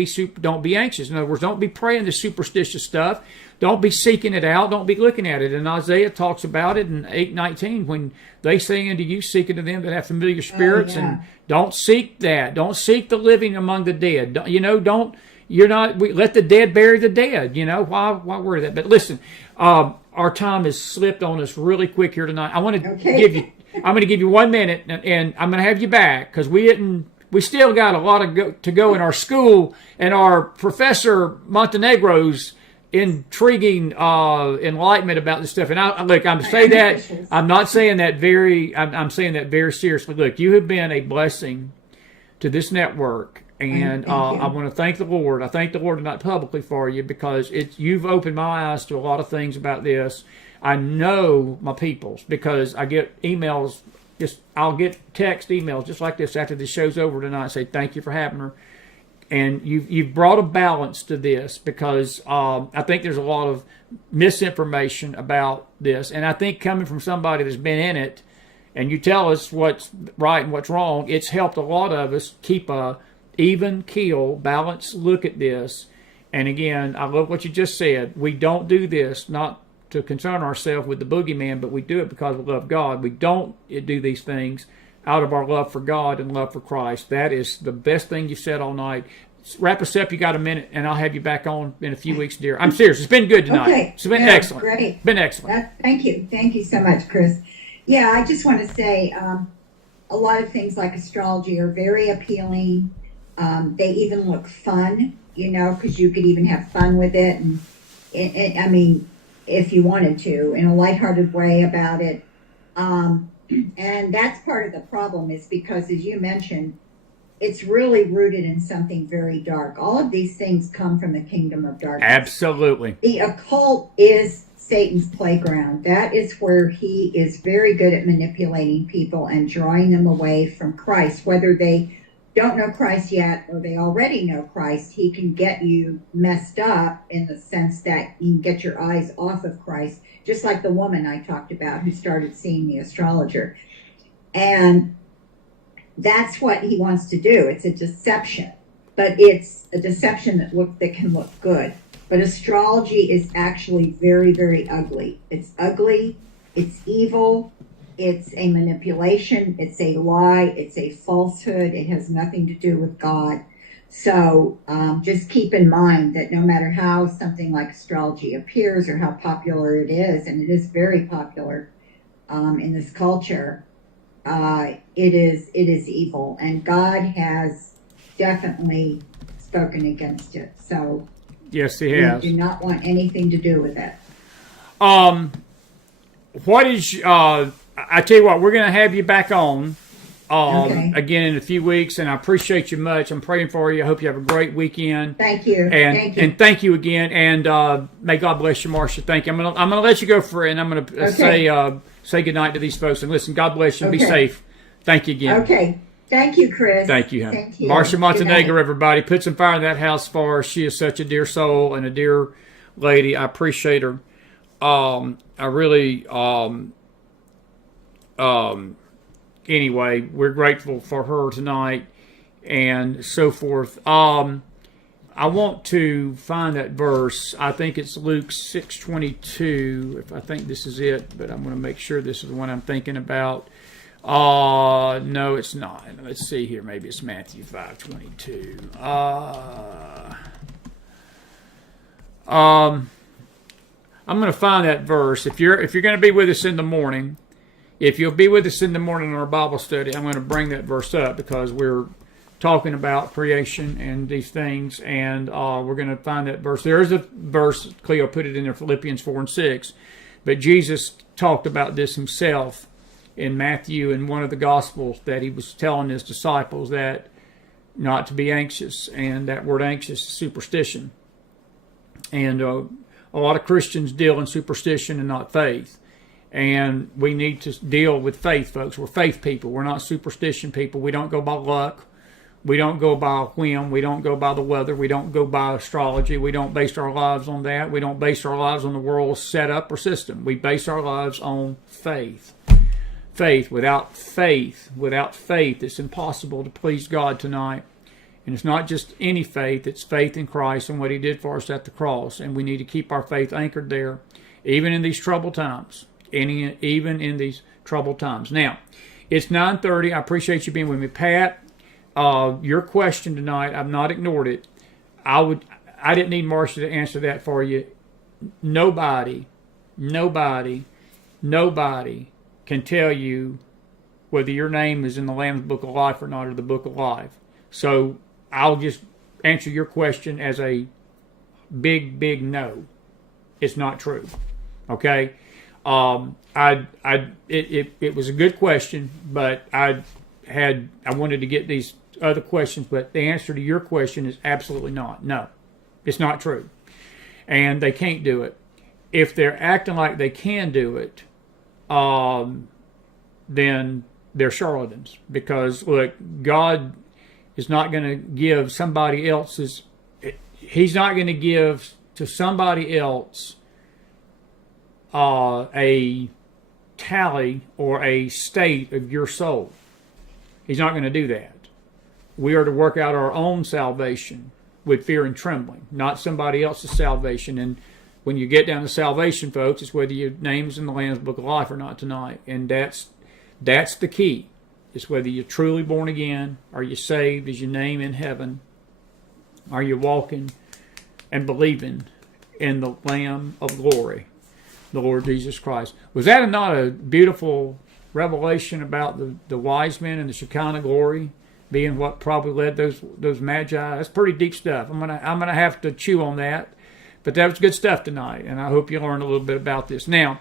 be anxious. In other words, don't be praying the superstitious stuff. Don't be seeking it out. Don't be looking at it. And Isaiah talks about it in 8:19, when they say unto you, seek unto them that have familiar spirits, and don't seek that. Don't seek the living among the dead. Let the dead bury the dead. Why worry that? But listen, our time has slipped on us really quick here tonight. I'm going to give you 1 minute, and I'm going to have you back, because we still got a lot to go in our school, and our Professor Montenegro's intriguing enlightenment about this stuff. And I'm saying that, I'm not saying that I'm saying that very seriously. Look, you have been a blessing to this network. And I want to thank the Lord. I thank the Lord tonight publicly for you, because you've opened my eyes to a lot of things about this. I know my people's, because I get emails. I'll get text emails just like this after the show's over tonight. Say thank you for having her, and you've brought a balance to this, because I think there's a lot of misinformation about this, and I think coming from somebody that's been in it, and you tell us what's right and what's wrong, it's helped a lot of us keep a even keel, balanced look at this. And again, I love what you just said. We don't do this not to concern ourselves with the boogeyman, but we do it because we love God. We don't do these things out of our love for God and love for Christ. That is the best thing you said all night. Wrap us up. You got a minute, and I'll have you back on in a few weeks, dear. I'm serious. It's been good tonight. Okay. It's been excellent. Great. Been excellent. Thank you. Thank you so much, Chris. Yeah, I just want to say a lot of things like astrology are very appealing. They even look fun, because you could even have fun with it. And I mean, if you wanted to, in a lighthearted way about it. And that's part of the problem, is because, as you mentioned, it's really rooted in something very dark. All of these things come from the kingdom of darkness. Absolutely. The occult is Satan's playground. That is where he is very good at manipulating people and drawing them away from Christ. Whether they don't know Christ yet or they already know Christ, he can get you messed up in the sense that you can get your eyes off of Christ, just like the woman I talked about who started seeing the astrologer. And that's what he wants to do. It's a deception, but it's a deception that can look good. But astrology is actually very, very ugly. It's ugly. It's evil. It's a manipulation. It's a lie. It's a falsehood. It has nothing to do with God. So just keep in mind that no matter how something like astrology appears or how popular it is, and it is very popular in this culture, it is evil, and God has definitely spoken against it. So yes, he has. We do not want anything to do with it. What is? I tell you what, we're going to have you back on, Okay. again in a few weeks, and I appreciate you much. I'm praying for you. I hope you have a great weekend. Thank you. And thank you again. And may God bless you, Marcia. Thank you. I'm gonna let you go for it, and I'm gonna say goodnight to these folks. And listen, God bless you. Be safe. Thank you again. Okay. Thank you, Chris. Thank you, honey. Thank you. Marcia Good Montenegro, night. everybody. Put some fire in that house for her. She is such a dear soul and a dear lady. I appreciate her. I really, anyway, we're grateful for her tonight and so forth. I want to find that verse. I think it's Luke 6:22. If I think this is it, but I'm going to make sure this is the one I'm thinking about. No, it's not. Let's see here. Maybe it's Matthew 5:22. I'm going to find that verse. If you're going to be with us in the morning, if you'll be with us in the morning in our Bible study, I'm going to bring that verse up because we're talking about creation and these things, and we're going to find that verse. There's a verse, Cleo put it in there, Philippians 4:6, but Jesus talked about this himself in Matthew in one of the Gospels, that he was telling his disciples that not to be anxious, and that word anxious is superstition. And a lot of Christians deal in superstition and not faith. And we need to deal with faith, folks. We're faith people. We're not superstition people. We don't go by luck. We don't go by whim. We don't go by the weather. We don't go by astrology. We don't base our lives on that. We don't base our lives on the world's setup or system. We base our lives on faith. Faith. Without faith, it's impossible to please God tonight. And it's not just any faith, it's faith in Christ and what he did for us at the cross. And we need to keep our faith anchored there, even in these troubled times. Even in these troubled times. Now, it's 9:30. I appreciate you being with me. Pat, your question tonight, I've not ignored it. I didn't need Marcia to answer that for you. Nobody can tell you whether your name is in the Lamb's Book of Life or not, or the Book of Life. So I'll just answer your question as a big no. It's not true. Okay? It was a good question, but I wanted to get these other questions, but the answer to your question is absolutely not. No, it's not true. And they can't do it. If they're acting like they can do it, then they're charlatans. Because, look, God is not going to give somebody else's, he's not going to give to somebody else a tally or a state of your soul. He's not going to do that. We are to work out our own salvation with fear and trembling, not somebody else's salvation. And when you get down to salvation, folks, it's whether your name's in the Lamb's Book of Life or not tonight. And that's the key. It's whether you're truly born again. Are you saved? Is your name in heaven? Are you walking and believing in the Lamb of glory, the Lord Jesus Christ? Was that not a beautiful revelation about the wise men and the Shekinah glory being what probably led those Magi? That's pretty deep stuff. I'm gonna have to chew on that, but that was good stuff tonight, and I hope you learned a little bit about this. Now,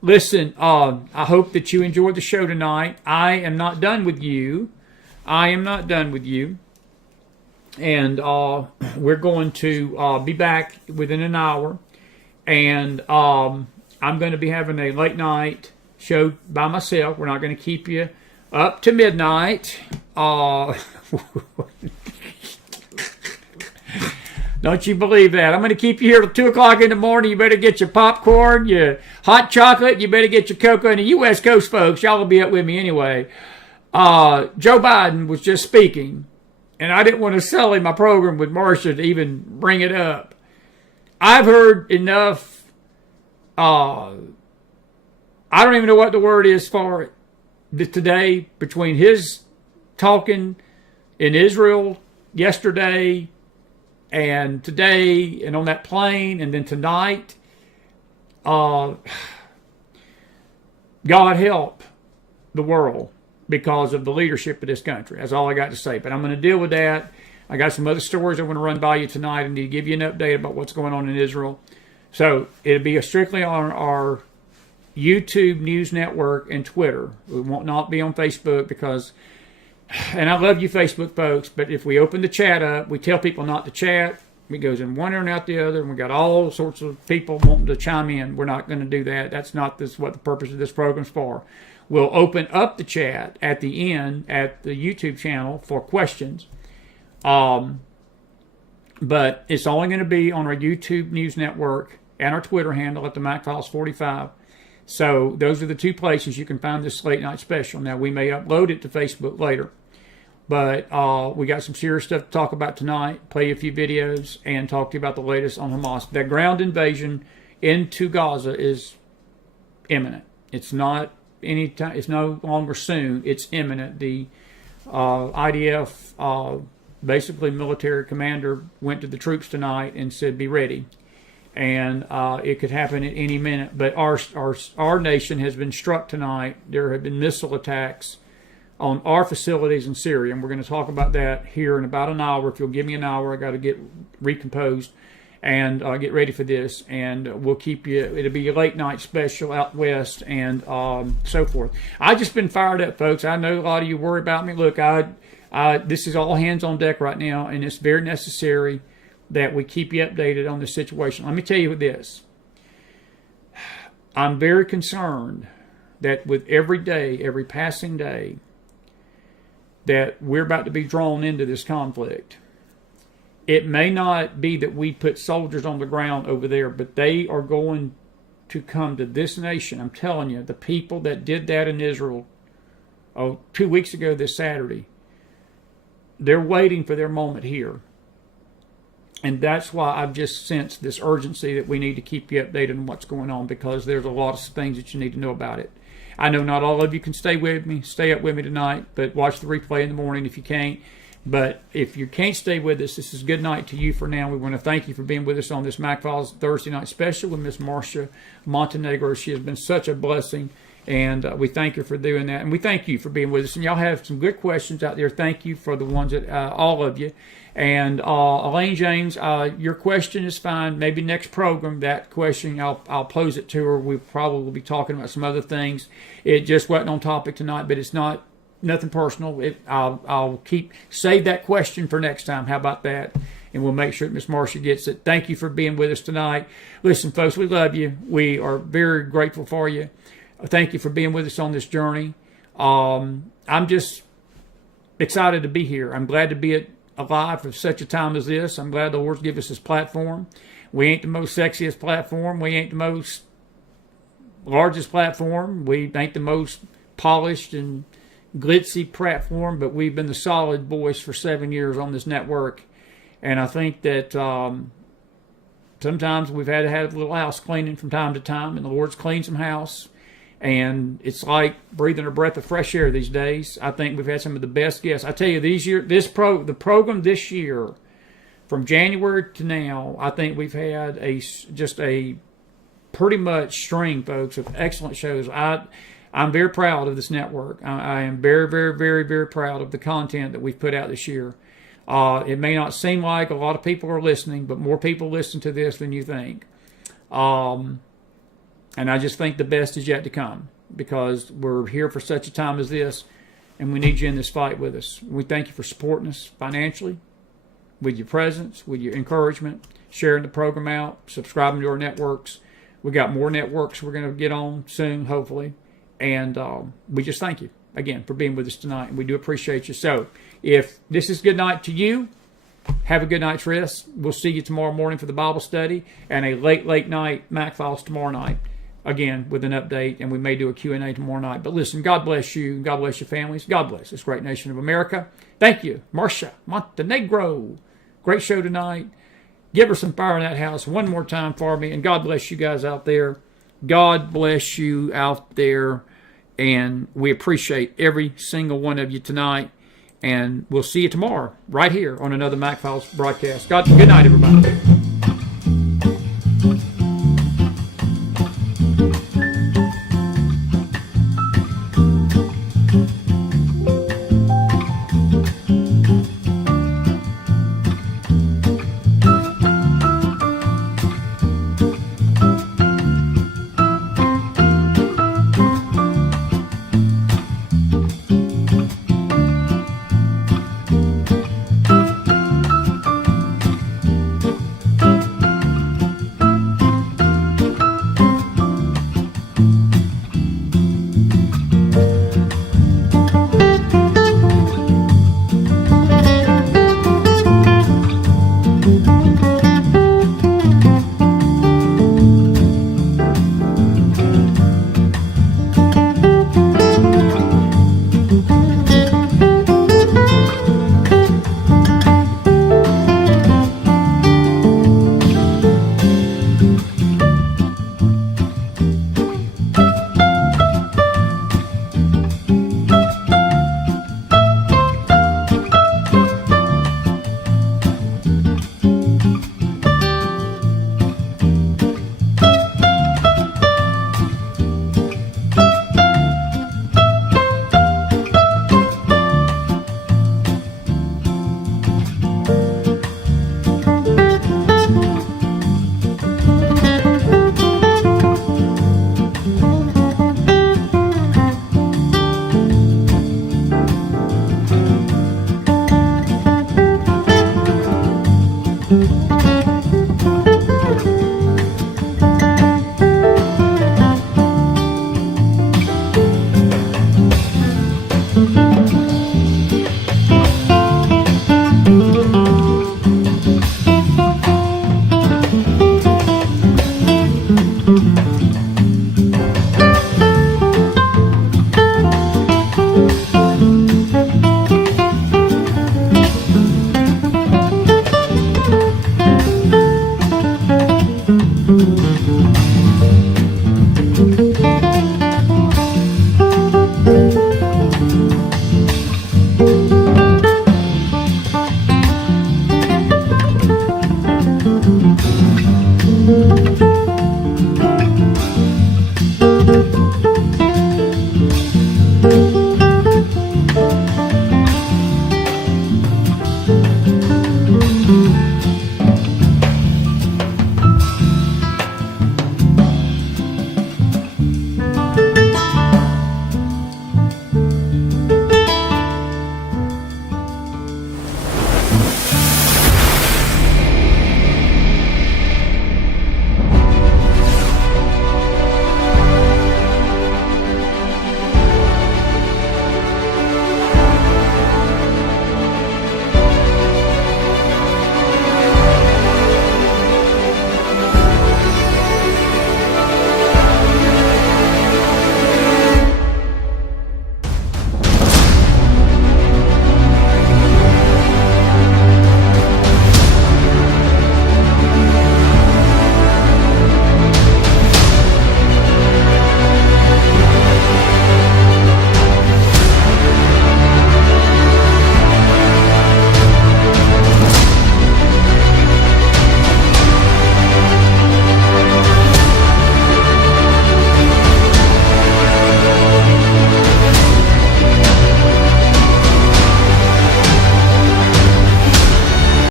listen, I hope that you enjoyed the show tonight. I am not done with you. And we're going to be back within an hour, and I'm going to be having a late night show by myself. We're not going to keep you up to midnight. Don't you believe that? I'm going to keep you here till 2 o'clock in the morning. You better get your popcorn, your hot chocolate. You better get your cocoa. And the U.S. Coast folks, y'all will be up with me anyway. Joe Biden was just speaking, and I didn't want to sully my program with Marcia to even bring it up. I've heard enough. I don't even know what the word is for it today, between his talking in Israel yesterday and today and on that plane and then tonight. God help the world because of the leadership of this country. That's all I got to say. But I'm going to deal with that. I got some other stories I want to run by you tonight. I need to give you an update about what's going on in Israel. So it'll be strictly on our YouTube News Network and Twitter. We won't not be on Facebook because And I love you Facebook folks, but if we open the chat up, we tell people not to chat. It goes in one ear and out the other, and we got all sorts of people wanting to chime in. We're not going to do that. That's not what the purpose of this program's for. We'll open up the chat at the end at the YouTube channel for questions. But it's only going to be on our YouTube News Network and our Twitter handle at the MacFiles45. So those are the two places you can find this late night special. Now, we may upload it to Facebook later. But we got some serious stuff to talk about tonight, play a few videos, and talk to you about the latest on Hamas. That ground invasion into Gaza is imminent. It's not any time. It's no longer soon. It's imminent. The IDF, basically military commander, went to the troops tonight and said, "Be ready." And it could happen at any minute. But our nation has been struck tonight. There have been missile attacks on our facilities in Syria, and we're going to talk about that here in about an hour. If you'll give me an hour, I got to get recomposed and get ready for this, and we'll keep you. It'll be a late night special out west and so forth. I've just been fired up, folks. I know a lot of you worry about me. Look, this is all hands on deck right now, and it's very necessary that we keep you updated on this situation. Let me tell you this. I'm very concerned that with every day, every passing day, that we're about to be drawn into this conflict. It may not be that we put soldiers on the ground over there, but they are going to come to this nation. I'm telling you, the people that did that in Israel 2 weeks ago this Saturday, they're waiting for their moment here. And that's why I've just sensed this urgency that we need to keep you updated on what's going on, because there's a lot of things that you need to know about it. I know not all of you can stay up with me tonight, but watch the replay in the morning if you can't. But if you can't stay with us, this is good night to you for now. We want to thank you for being with us on this MacFiles Thursday night special with Miss Marcia Montenegro. She has been such a blessing, and we thank her for doing that. And we thank you for being with us. And y'all have some good questions out there. Thank you for the ones that all of you. And Elaine James, your question is fine. Maybe next program, that question, I'll pose it to her. We'll probably be talking about some other things. It just wasn't on topic tonight, but it's nothing personal. I'll save that question for next time. How about that? And we'll make sure that Miss Marcia gets it. Thank you for being with us tonight. Listen, folks, we love you. We are very grateful for you. Thank you for being with us on this journey. I'm just excited to be here. I'm glad to be alive for such a time as this. I'm glad the Lord's given us this platform. We ain't the most sexiest platform. We ain't the most largest platform. We ain't the most polished and glitzy platform, but we've been the solid voice for 7 years on this network. And I think that sometimes we've had to have a little house cleaning from time to time, and the Lord's cleaned some house. And it's like breathing a breath of fresh air these days. I think we've had some of the best guests. I tell you, the program this year, from January to now, I think we've had just a pretty much string, folks, of excellent shows. I'm very proud of this network. I am very, very, very, very proud of the content that we've put out this year. It may not seem like a lot of people are listening, but more people listen to this than you think. And I just think the best is yet to come, because we're here for such a time as this, and we need you in this fight with us. We thank you for supporting us financially, with your presence, with your encouragement, sharing the program out, subscribing to our networks. We got more networks we're going to get on soon, hopefully. And we just thank you, again, for being with us tonight, and we do appreciate you. So if this is good night to you, have a good night's rest. We'll see you tomorrow morning for the Bible study, and a late night MacFiles tomorrow night. Again, with an update, and we may do a Q&A tomorrow night. But listen, God bless you. God bless your families. God bless this great nation of America. Thank you, Marcia Montenegro. Great show tonight. Give her some fire in that house one more time for me. And God bless you guys out there. God bless you out there. And we appreciate every single one of you tonight. And we'll see you tomorrow right here on another MacFiles broadcast. Good night, everybody.